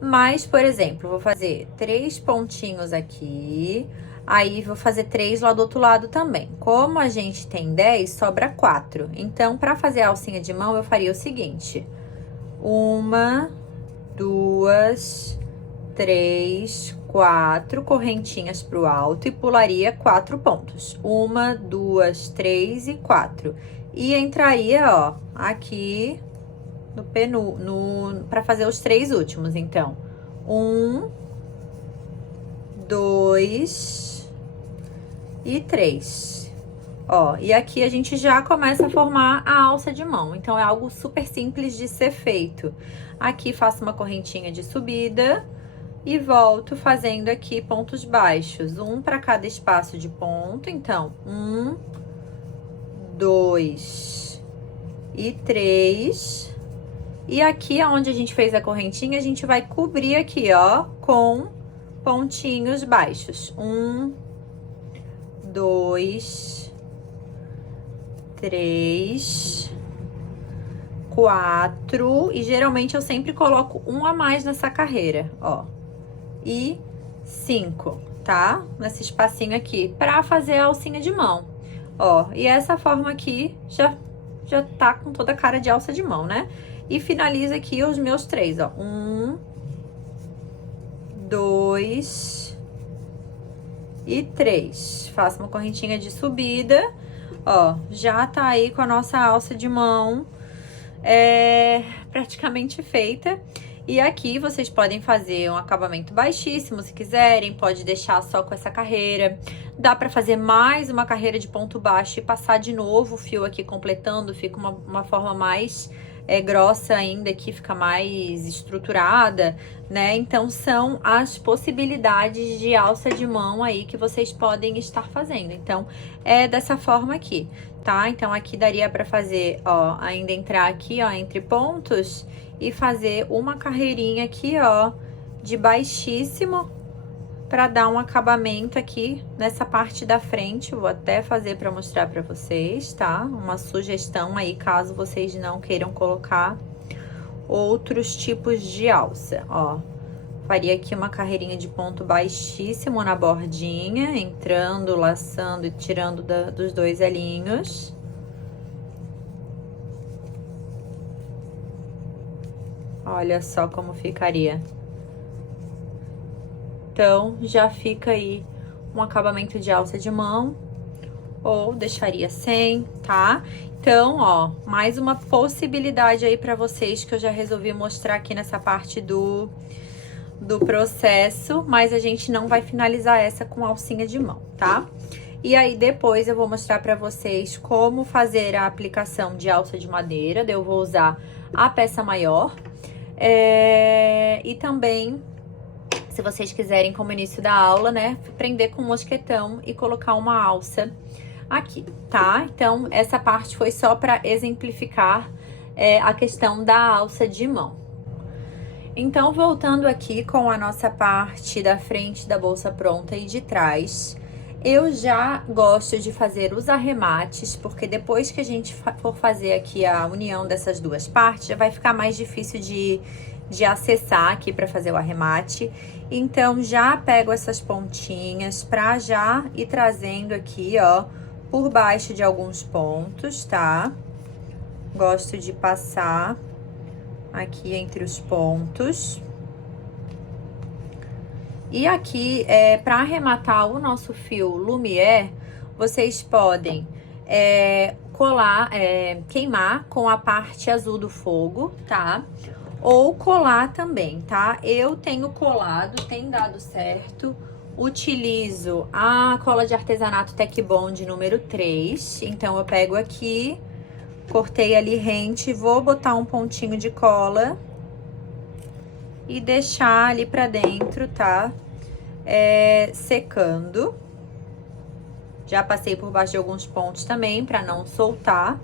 mas, por exemplo, vou fazer 3 pontinhos aqui, aí vou fazer 3 lá do outro lado também. Como a gente tem 10, sobra 4. Então, para fazer a alcinha de mão, eu faria o seguinte: 1, 2, 3, 4 correntinhas pro alto e pularia 4 pontos. 1, 2, 3 e 4. E entraria, ó, aqui no para fazer os 3 últimos. Então, 1, 2 e 3. Ó, e aqui a gente já começa a formar a alça de mão. Então, é algo super simples de ser feito. Aqui faço uma correntinha de subida e volto fazendo aqui pontos baixos, um para cada espaço de ponto. Então, 1, 2 e 3. E aqui, onde a gente fez a correntinha, a gente vai cobrir aqui, ó, com pontinhos baixos. 1, 2, 3, 4. E geralmente eu sempre coloco um a mais nessa carreira, ó. E 5, tá? Nesse espacinho aqui, pra fazer a alcinha de mão. Ó, e essa forma aqui já tá com toda a cara de alça de mão, né? E finaliza aqui os meus 3, ó. 1, 2 e 3. Faço uma correntinha de subida, ó. Já tá aí com a nossa alça de mão praticamente feita. E aqui vocês podem fazer um acabamento baixíssimo, se quiserem, pode deixar só com essa carreira. Dá pra fazer mais uma carreira de ponto baixo e passar de novo o fio aqui completando, fica uma forma mais grossa ainda, que fica mais estruturada, né? Então, são as possibilidades de alça de mão aí que vocês podem estar fazendo. Então, é dessa forma aqui, tá? Então, aqui daria pra fazer, ó, ainda entrar aqui, ó, entre pontos e fazer uma carreirinha aqui, ó, de baixíssimo para dar um acabamento aqui nessa parte da frente. Vou até fazer para mostrar para vocês, tá? Uma sugestão aí, caso vocês não queiram colocar outros tipos de alça, ó. Faria aqui uma carreirinha de ponto baixíssimo na bordinha, entrando, laçando e tirando dos 2 elinhos. Olha só como ficaria. Então, já fica aí um acabamento de alça de mão, ou deixaria sem, tá? Então, ó, mais uma possibilidade aí pra vocês que eu já resolvi mostrar aqui nessa parte do processo, mas a gente não vai finalizar essa com alcinha de mão, tá? E aí, depois eu vou mostrar pra vocês como fazer a aplicação de alça de madeira. Eu vou usar a peça maior. E também, se vocês quiserem, como início da aula, né, prender com um mosquetão e colocar uma alça aqui, tá? Então, essa parte foi só para exemplificar a questão da alça de mão. Então, voltando aqui com a nossa parte da frente da bolsa pronta e de trás, eu já gosto de fazer os arremates, porque depois que a gente for fazer aqui a união dessas duas partes, já vai ficar mais difícil de acessar aqui para fazer o arremate. Então, já pego essas pontinhas pra já ir trazendo aqui, ó, por baixo de alguns pontos, tá? Gosto de passar aqui entre os pontos. E aqui, para arrematar o nosso fio Lumière, vocês podem colar, queimar com a parte azul do fogo, tá? Ou colar também, tá? Eu tenho colado, tem dado certo. Utilizo a cola de artesanato Tec Bond número 3. Então, eu pego aqui, cortei ali rente, vou botar um pontinho de cola e deixar ali pra dentro, tá? Secando. Já passei por baixo de alguns pontos também, pra não soltar.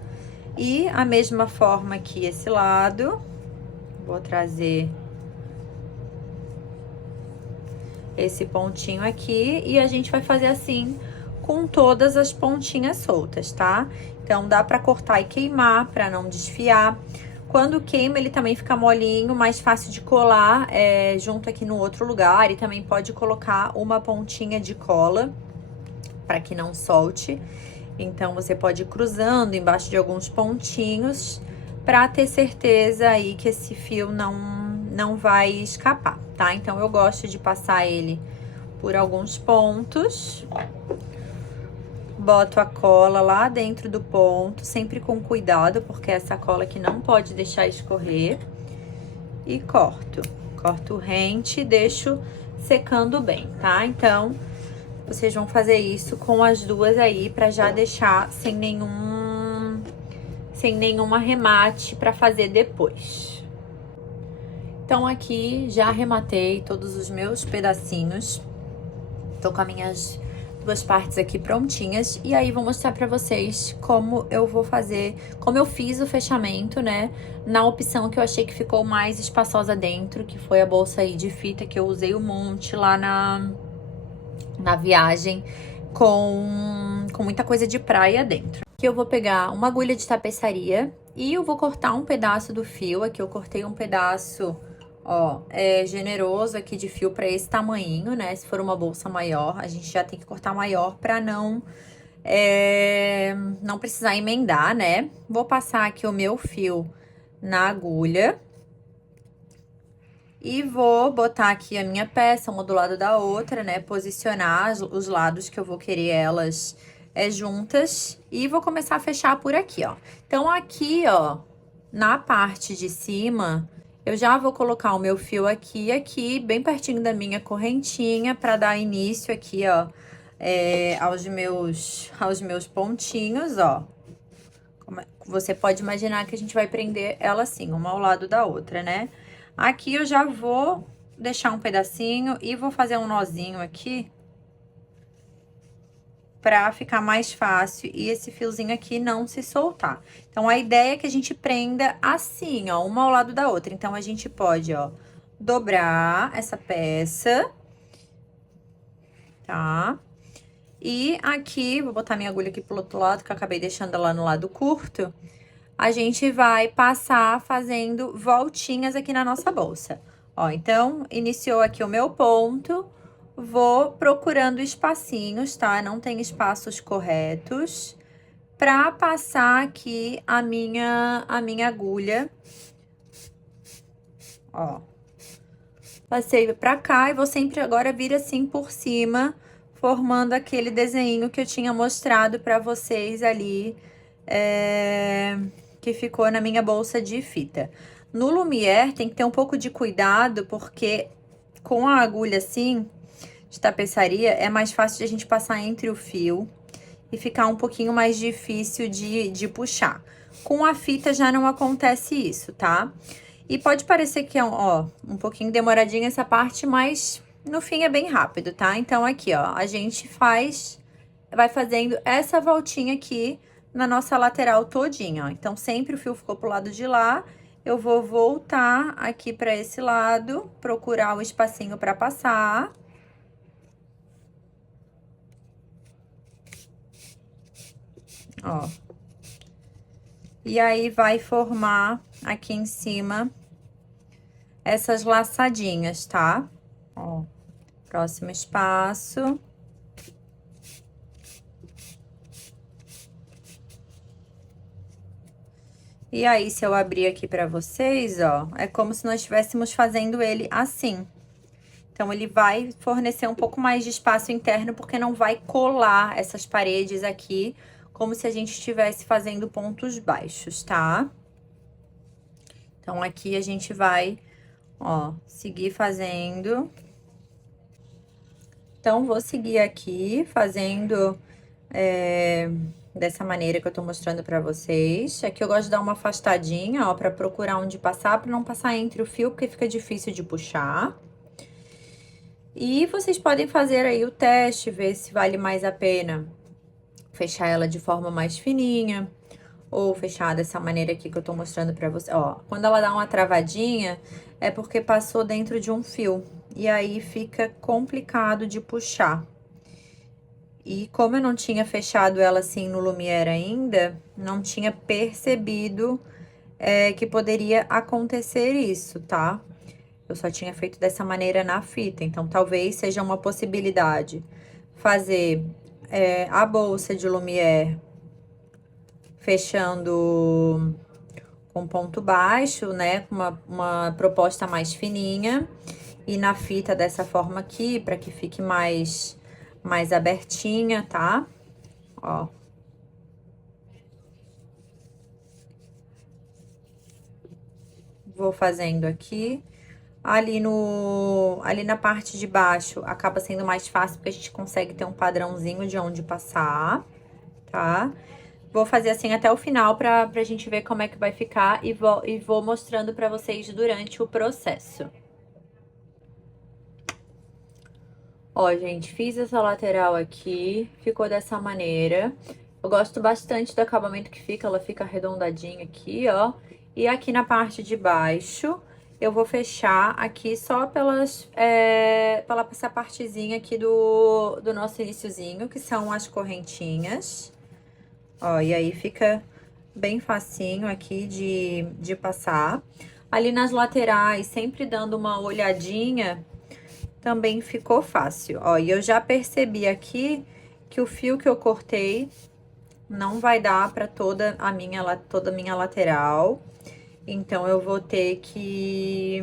E a mesma forma aqui esse lado. Vou trazer esse pontinho aqui e a gente vai fazer assim com todas as pontinhas soltas, tá? Então, dá pra cortar e queimar pra não desfiar. Quando queima, ele também fica molinho, mais fácil de colar junto aqui no outro lugar. E também pode colocar uma pontinha de cola para que não solte. Então, você pode ir cruzando embaixo de alguns pontinhos para ter certeza aí que esse fio não vai escapar, tá? Então, eu gosto de passar ele por alguns pontos. Boto a cola lá dentro do ponto, sempre com cuidado, porque essa cola aqui não pode deixar escorrer. E corto. Corto rente e deixo secando bem, tá? Então, vocês vão fazer isso com as duas aí, pra já deixar sem nenhum arremate pra fazer depois. Então, aqui já arrematei todos os meus pedacinhos. Tô com as minhas duas partes aqui prontinhas, e aí vou mostrar pra vocês como eu vou fazer, como eu fiz o fechamento, né, na opção que eu achei que ficou mais espaçosa dentro, que foi a bolsa aí de fita, que eu usei um monte lá na viagem, com muita coisa de praia dentro. Aqui eu vou pegar uma agulha de tapeçaria, e eu vou cortar um pedaço do fio, aqui eu cortei um pedaço... Ó, generoso aqui de fio pra esse tamanhinho, né? Se for uma bolsa maior, a gente já tem que cortar maior pra não precisar emendar, né? Vou passar aqui o meu fio na agulha. E vou botar aqui a minha peça, uma do lado da outra, né? Posicionar os lados que eu vou querer elas juntas. E vou começar a fechar por aqui, ó. Então, aqui, ó, na parte de cima... Eu já vou colocar o meu fio aqui, bem pertinho da minha correntinha, para dar início aqui, ó, aos meus pontinhos, ó. Você pode imaginar que a gente vai prender ela assim, uma ao lado da outra, né? Aqui eu já vou deixar um pedacinho e vou fazer um nozinho aqui, pra ficar mais fácil e esse fiozinho aqui não se soltar. Então, a ideia é que a gente prenda assim, ó, uma ao lado da outra. Então, a gente pode, ó, dobrar essa peça, tá? E aqui, vou botar minha agulha aqui pro outro lado, que eu acabei deixando ela no lado curto. A gente vai passar fazendo voltinhas aqui na nossa bolsa. Ó, então, iniciou aqui o meu ponto... Vou procurando espacinhos, tá? Não tem espaços corretos. Pra passar aqui a minha agulha. Ó. Passei pra cá e vou sempre agora vir assim por cima, formando aquele desenho que eu tinha mostrado pra vocês ali, que ficou na minha bolsa de fita. No Lumière tem que ter um pouco de cuidado, porque com a agulha assim... de tapeçaria, é mais fácil de a gente passar entre o fio e ficar um pouquinho mais difícil de puxar. Com a fita já não acontece isso, tá? E pode parecer que é, ó, um pouquinho demoradinha essa parte, mas no fim é bem rápido, tá? Então, aqui, ó, a gente vai fazendo essa voltinha aqui na nossa lateral todinha, ó. Então, sempre o fio ficou pro lado de lá, eu vou voltar aqui pra esse lado, procurar o espacinho pra passar... Ó, e aí vai formar aqui em cima essas laçadinhas, tá? Ó, próximo espaço. E aí, se eu abrir aqui pra vocês, ó, é como se nós estivéssemos fazendo ele assim. Então, ele vai fornecer um pouco mais de espaço interno, porque não vai colar essas paredes aqui, como se a gente estivesse fazendo pontos baixos, tá? Então, aqui a gente vai, ó, seguir fazendo. Então, vou seguir aqui fazendo dessa maneira que eu tô mostrando pra vocês. Aqui eu gosto de dar uma afastadinha, ó, pra procurar onde passar, pra não passar entre o fio, porque fica difícil de puxar. E vocês podem fazer aí o teste, ver se vale mais a pena fechar ela de forma mais fininha, ou fechar dessa maneira aqui que eu tô mostrando pra você. Ó, quando ela dá uma travadinha, é porque passou dentro de um fio, e aí fica complicado de puxar. E como eu não tinha fechado ela assim no Lumière ainda, não tinha percebido que poderia acontecer isso, tá? Eu só tinha feito dessa maneira na fita, então talvez seja uma possibilidade fazer a bolsa de Lumière fechando com ponto baixo, né? Com uma proposta mais fininha. E na fita dessa forma aqui, para que fique mais abertinha, tá? Ó. Vou fazendo aqui. Ali na parte de baixo, acaba sendo mais fácil, porque a gente consegue ter um padrãozinho de onde passar, tá? Vou fazer assim até o final pra gente ver como é que vai ficar e vou mostrando pra vocês durante o processo. Ó, gente, fiz essa lateral aqui, ficou dessa maneira. Eu gosto bastante do acabamento que fica, ela fica arredondadinha aqui, ó. E aqui na parte de baixo, eu vou fechar aqui só pela essa partezinha aqui do nosso iniciozinho, que são as correntinhas. Ó, e aí fica bem facinho aqui de passar. Ali nas laterais, sempre dando uma olhadinha, também ficou fácil. Ó, e eu já percebi aqui que o fio que eu cortei não vai dar para toda a minha lateral. Então, eu vou ter que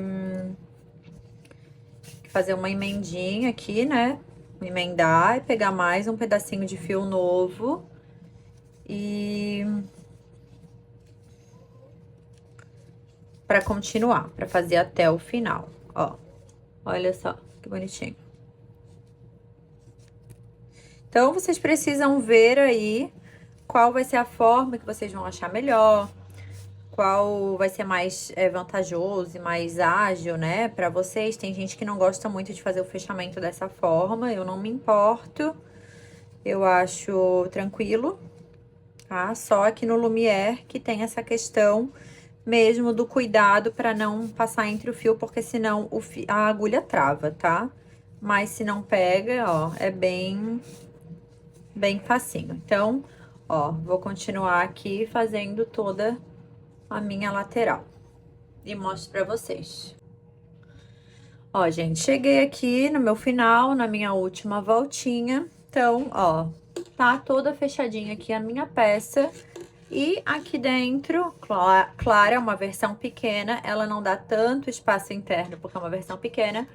fazer uma emendinha aqui, né? Emendar e pegar mais um pedacinho de fio novo. E para continuar, para fazer até o final, ó. Olha só, que bonitinho. Então, vocês precisam ver aí qual vai ser a forma que vocês vão achar melhor, qual vai ser mais vantajoso e mais ágil, né, pra vocês. Tem gente que não gosta muito de fazer o fechamento dessa forma, eu não me importo, eu acho tranquilo, tá? Só aqui no Lumière que tem essa questão mesmo do cuidado pra não passar entre o fio, porque senão a agulha trava, tá? Mas se não pega, ó, é bem facinho. Então, ó, vou continuar aqui fazendo toda a minha lateral e mostro pra vocês. Ó, gente, cheguei aqui no meu final, na minha última voltinha. Então, ó, tá toda fechadinha aqui a minha peça. E aqui dentro, claro, é uma versão pequena, ela não dá tanto espaço interno, porque é uma versão pequena,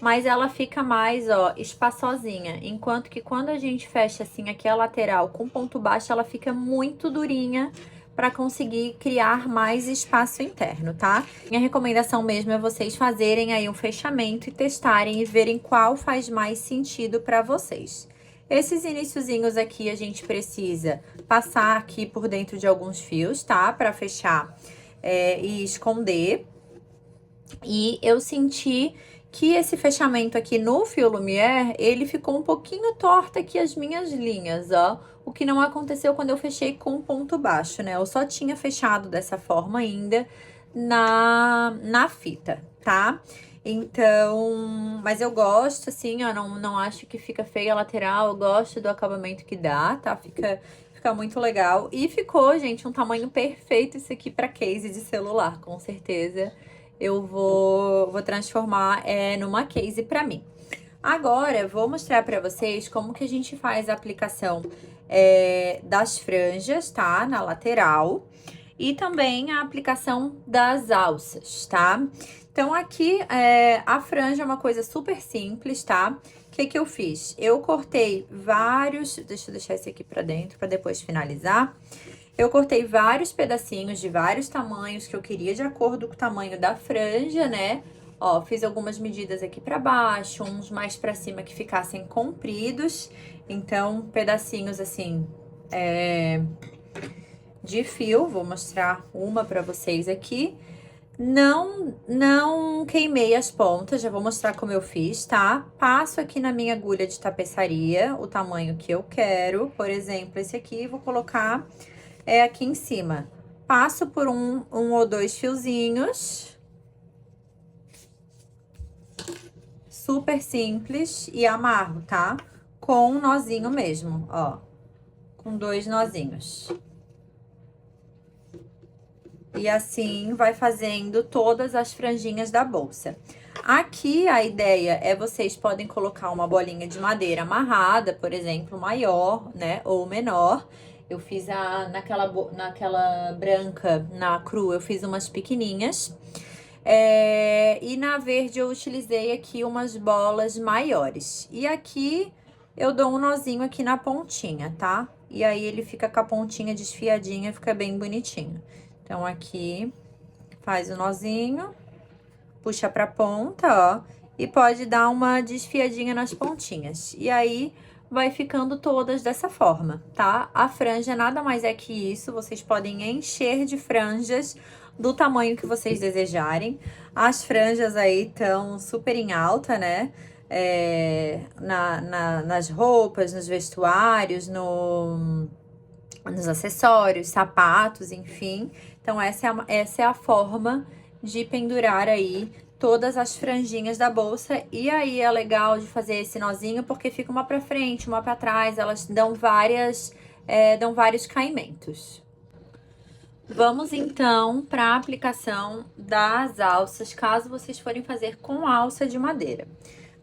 mas ela fica mais, ó, espaçosinha. Enquanto que quando a gente fecha, assim, aqui a lateral com ponto baixo, ela fica muito durinha para conseguir criar mais espaço interno, tá? Minha recomendação mesmo é vocês fazerem aí um fechamento e testarem e verem qual faz mais sentido para vocês. Esses iniciozinhos aqui a gente precisa passar aqui por dentro de alguns fios, tá? Para fechar e esconder. E eu senti que esse fechamento aqui no fio Lumière, ele ficou um pouquinho torto aqui as minhas linhas, ó. O que não aconteceu quando eu fechei com ponto baixo, né? Eu só tinha fechado dessa forma ainda na fita, tá? Então, mas eu gosto, assim, ó, não acho que fica feia a lateral, eu gosto do acabamento que dá, tá? Fica muito legal. E ficou, gente, um tamanho perfeito isso aqui pra case de celular, com certeza. Eu vou transformar numa case pra mim. Agora, eu vou mostrar pra vocês como que a gente faz a aplicação das franjas, tá? Na lateral. E também a aplicação das alças, tá? Então, aqui, a franja é uma coisa super simples, tá? O que que eu fiz? Eu cortei vários... Deixa eu deixar esse aqui pra dentro, pra depois finalizar. Eu cortei vários pedacinhos de vários tamanhos que eu queria de acordo com o tamanho da franja, né? Ó, fiz algumas medidas aqui pra baixo, uns mais pra cima que ficassem compridos. Então, pedacinhos assim, de fio, vou mostrar uma pra vocês aqui. Não queimei as pontas, já vou mostrar como eu fiz, tá? Passo aqui na minha agulha de tapeçaria, o tamanho que eu quero. Por exemplo, esse aqui, vou colocar aqui em cima. Passo por um ou dois fiozinhos. Super simples e amarro, tá? Com um nozinho mesmo, ó. Com 2 nozinhos. E assim vai fazendo todas as franjinhas da bolsa. Aqui a ideia é vocês podem colocar uma bolinha de madeira amarrada, por exemplo, maior, né, ou menor. Eu fiz naquela branca, na cru, eu fiz umas pequenininhas. E na verde eu utilizei aqui umas bolas maiores. E aqui eu dou um nozinho aqui na pontinha, tá? E aí ele fica com a pontinha desfiadinha, fica bem bonitinho. Então, aqui, faz o nozinho, puxa pra ponta, ó, e pode dar uma desfiadinha nas pontinhas. E aí, vai ficando todas dessa forma, tá? A franja nada mais é que isso, vocês podem encher de franjas do tamanho que vocês desejarem. As franjas aí estão super em alta, né? Nas roupas, nos vestuários, nos acessórios, sapatos, enfim. Então, essa é a forma de pendurar aí todas as franjinhas da bolsa. E aí, é legal de fazer esse nozinho, porque fica uma pra frente, uma pra trás, elas dão vários caimentos. Vamos, então, para a aplicação das alças, caso vocês forem fazer com alça de madeira.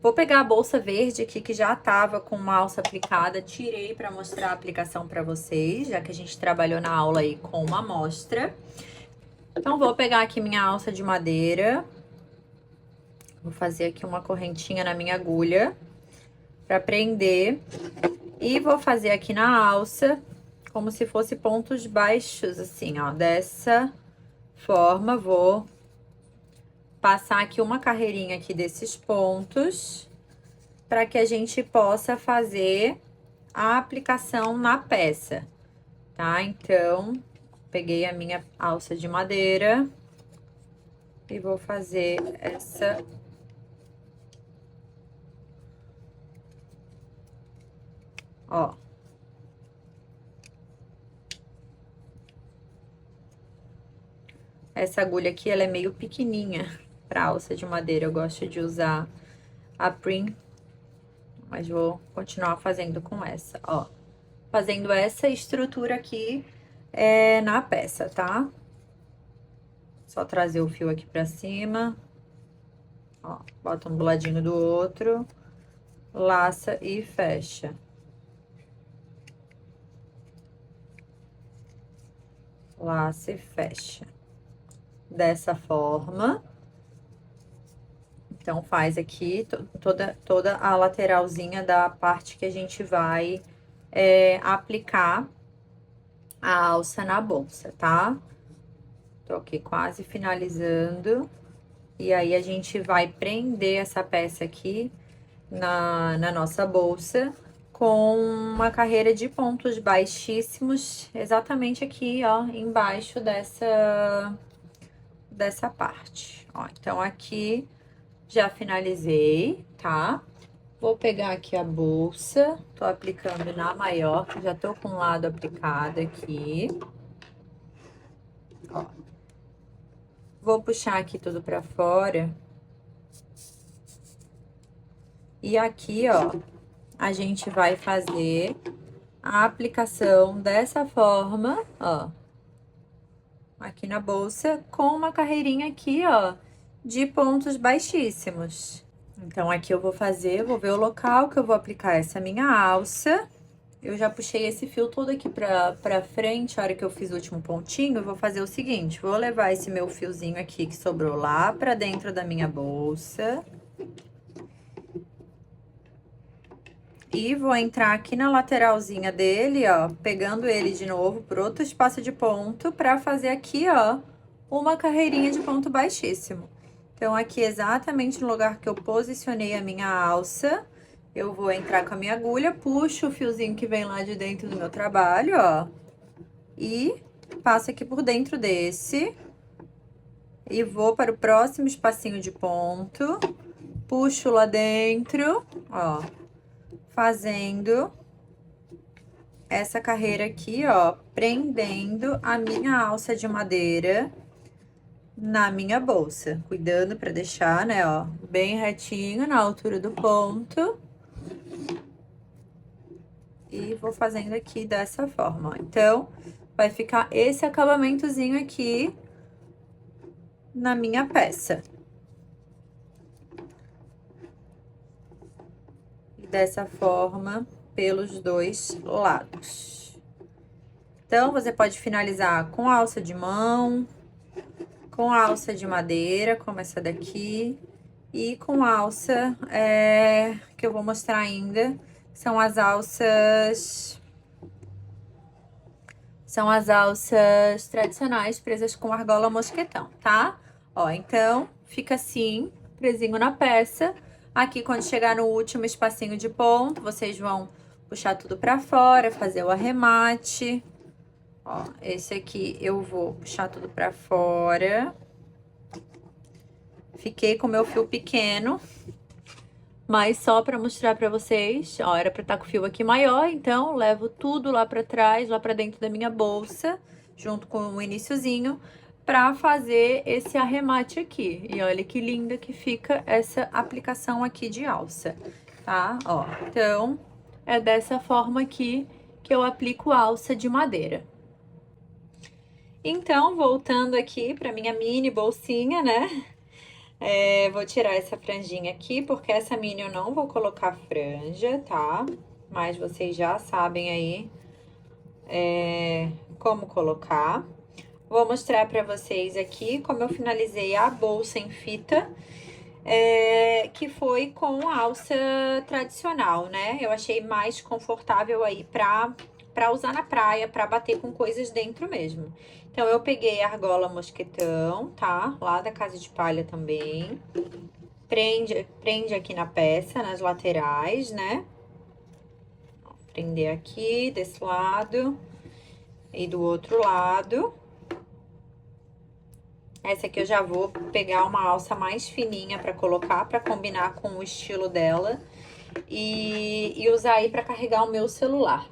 Vou pegar a bolsa verde aqui, que já tava com uma alça aplicada, tirei para mostrar a aplicação para vocês, já que a gente trabalhou na aula aí com uma amostra. Então, vou pegar aqui minha alça de madeira. Vou fazer aqui uma correntinha na minha agulha para prender. E vou fazer aqui na alça, como se fosse pontos baixos, assim, ó. Dessa forma, vou passar aqui uma carreirinha aqui desses pontos, para que a gente possa fazer a aplicação na peça, tá? Então, peguei a minha alça de madeira e vou fazer essa... Ó. Essa agulha aqui, ela é meio pequenininha para alça de madeira. Eu gosto de usar a Prim, mas vou continuar fazendo com essa, ó. Fazendo essa estrutura aqui na peça, tá? Só trazer o fio aqui pra cima. Ó, bota um do ladinho do outro, laça e fecha. Laça e fecha. Dessa forma. Então, faz aqui toda a lateralzinha da parte que a gente vai aplicar a alça na bolsa, tá? Tô aqui quase finalizando. E aí, a gente vai prender essa peça aqui na nossa bolsa com uma carreira de pontos baixíssimos, exatamente aqui, ó, embaixo dessa parte. Ó, então, aqui... Já finalizei, tá? Vou pegar aqui a bolsa, tô aplicando na maior, já tô com o lado aplicado aqui. Ó. Vou puxar aqui tudo pra fora. E aqui, ó, a gente vai fazer a aplicação dessa forma, ó. Aqui na bolsa, com uma carreirinha aqui, ó, de pontos baixíssimos. Então, aqui eu vou ver o local que eu vou aplicar essa minha alça. Eu já puxei esse fio todo aqui pra frente, a hora que eu fiz o último pontinho, eu vou fazer o seguinte, vou levar esse meu fiozinho aqui que sobrou lá pra dentro da minha bolsa. E vou entrar aqui na lateralzinha dele, ó, pegando ele de novo por outro espaço de ponto, pra fazer aqui, ó, uma carreirinha de ponto baixíssimo. Então, aqui exatamente no lugar que eu posicionei a minha alça, eu vou entrar com a minha agulha, puxo o fiozinho que vem lá de dentro do meu trabalho, ó, e passo aqui por dentro desse, e vou para o próximo espacinho de ponto, puxo lá dentro, ó, fazendo essa carreira aqui, ó, prendendo a minha alça de madeira na minha bolsa, cuidando para deixar, né, ó, bem retinho na altura do ponto. E vou fazendo aqui dessa forma, ó. Então, vai ficar esse acabamentozinho aqui na minha peça. E dessa forma, pelos dois lados. Então, você pode finalizar com alça de mão, com alça de madeira, como essa daqui, e com alça, que eu vou mostrar ainda, são as alças tradicionais presas com argola mosquetão, tá? Ó, então, fica assim, presinho na peça. Aqui, quando chegar no último espacinho de ponto, vocês vão puxar tudo pra fora, fazer o arremate. Ó, esse aqui eu vou puxar tudo pra fora. Fiquei com meu fio pequeno, mas só pra mostrar pra vocês, ó, era pra estar com o fio aqui maior, então levo tudo lá pra trás, lá pra dentro da minha bolsa, junto com o iniciozinho, pra fazer esse arremate aqui. E olha que linda que fica essa aplicação aqui de alça, tá? Ó, então, é dessa forma aqui que eu aplico alça de madeira. Então, voltando aqui pra minha mini bolsinha, né? Vou tirar essa franjinha aqui, porque essa mini eu não vou colocar franja, tá? Mas vocês já sabem aí como colocar. Vou mostrar pra vocês aqui como eu finalizei a bolsa em fita, que foi com alça tradicional, né? Eu achei mais confortável aí pra usar na praia, pra bater com coisas dentro mesmo. Então, eu peguei a argola mosquetão, tá? Lá da Casa de Palha também. Prende aqui na peça, nas laterais, né? Prender aqui, desse lado e do outro lado. Essa aqui eu já vou pegar uma alça mais fininha pra colocar, pra combinar com o estilo dela. E usar aí pra carregar o meu celular.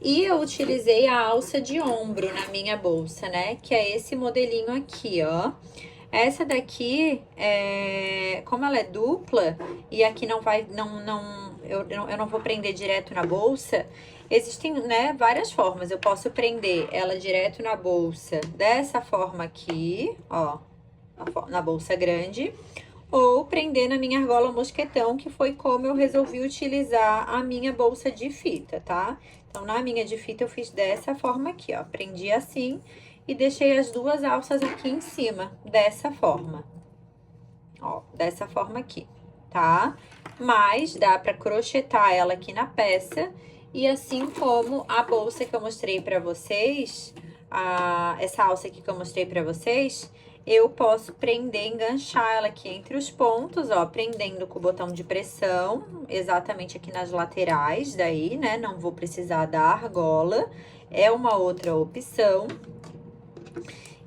E eu utilizei a alça de ombro na minha bolsa, né? Que é esse modelinho aqui, ó. Essa daqui, como ela é dupla e aqui não vai, eu não vou prender direto na bolsa, existem, né, várias formas. Eu posso prender ela direto na bolsa dessa forma aqui, ó, na bolsa grande, ou prender na minha argola mosquetão, que foi como eu resolvi utilizar a minha bolsa de fita, tá? Então, na minha de fita, eu fiz dessa forma aqui, ó. Prendi assim e deixei as duas alças aqui em cima, dessa forma. Ó, dessa forma aqui, tá? Mas dá pra crochetar ela aqui na peça. E assim como a bolsa que eu mostrei pra vocês, essa alça aqui que eu mostrei pra vocês, eu posso prender, enganchar ela aqui entre os pontos, ó, prendendo com o botão de pressão, exatamente aqui nas laterais, daí, né, não vou precisar da argola, é uma outra opção.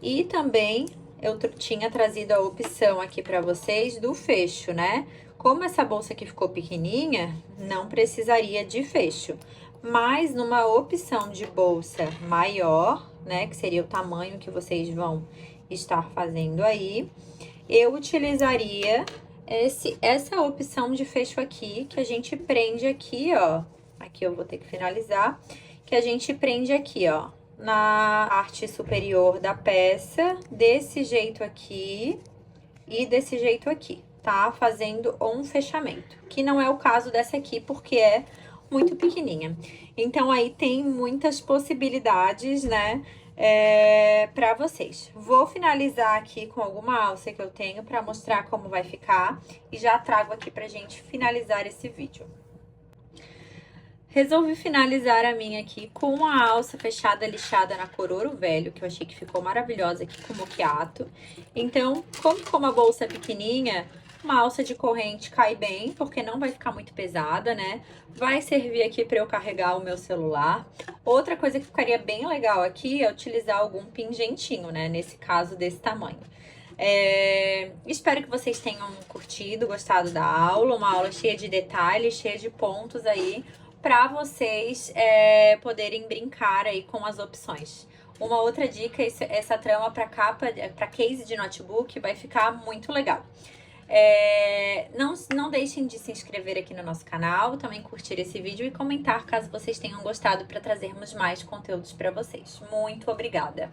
E também eu tinha trazido a opção aqui pra vocês do fecho, né? Como essa bolsa aqui ficou pequenininha, não precisaria de fecho. Mas numa opção de bolsa maior, né, que seria o tamanho que vocês vão estar fazendo aí, eu utilizaria essa opção de fecho aqui, que a gente prende aqui, ó. Aqui eu vou ter que finalizar, que a gente prende aqui, ó, na parte superior da peça, desse jeito aqui e desse jeito aqui, tá? Fazendo um fechamento, que não é o caso dessa aqui, porque é muito pequenininha. Então, aí tem muitas possibilidades, né, pra vocês. Vou finalizar aqui com alguma alça que eu tenho pra mostrar como vai ficar e já trago aqui pra gente finalizar esse vídeo. Resolvi finalizar a minha aqui com a alça fechada lixada na cor ouro velho, que eu achei que ficou maravilhosa aqui com moquiato. Então, como a bolsa é pequenininha, uma alça de corrente cai bem, porque não vai ficar muito pesada, né? Vai servir aqui para eu carregar o meu celular. Outra coisa que ficaria bem legal aqui é utilizar algum pingentinho, né? Nesse caso, desse tamanho. Espero que vocês tenham curtido, gostado da aula, uma aula cheia de detalhes, cheia de pontos aí, para vocês poderem brincar aí com as opções. Uma outra dica, essa trama para capa, para case de notebook, vai ficar muito legal. Não deixem de se inscrever aqui no nosso canal, também curtir esse vídeo e comentar caso vocês tenham gostado para trazermos mais conteúdos para vocês. Muito obrigada!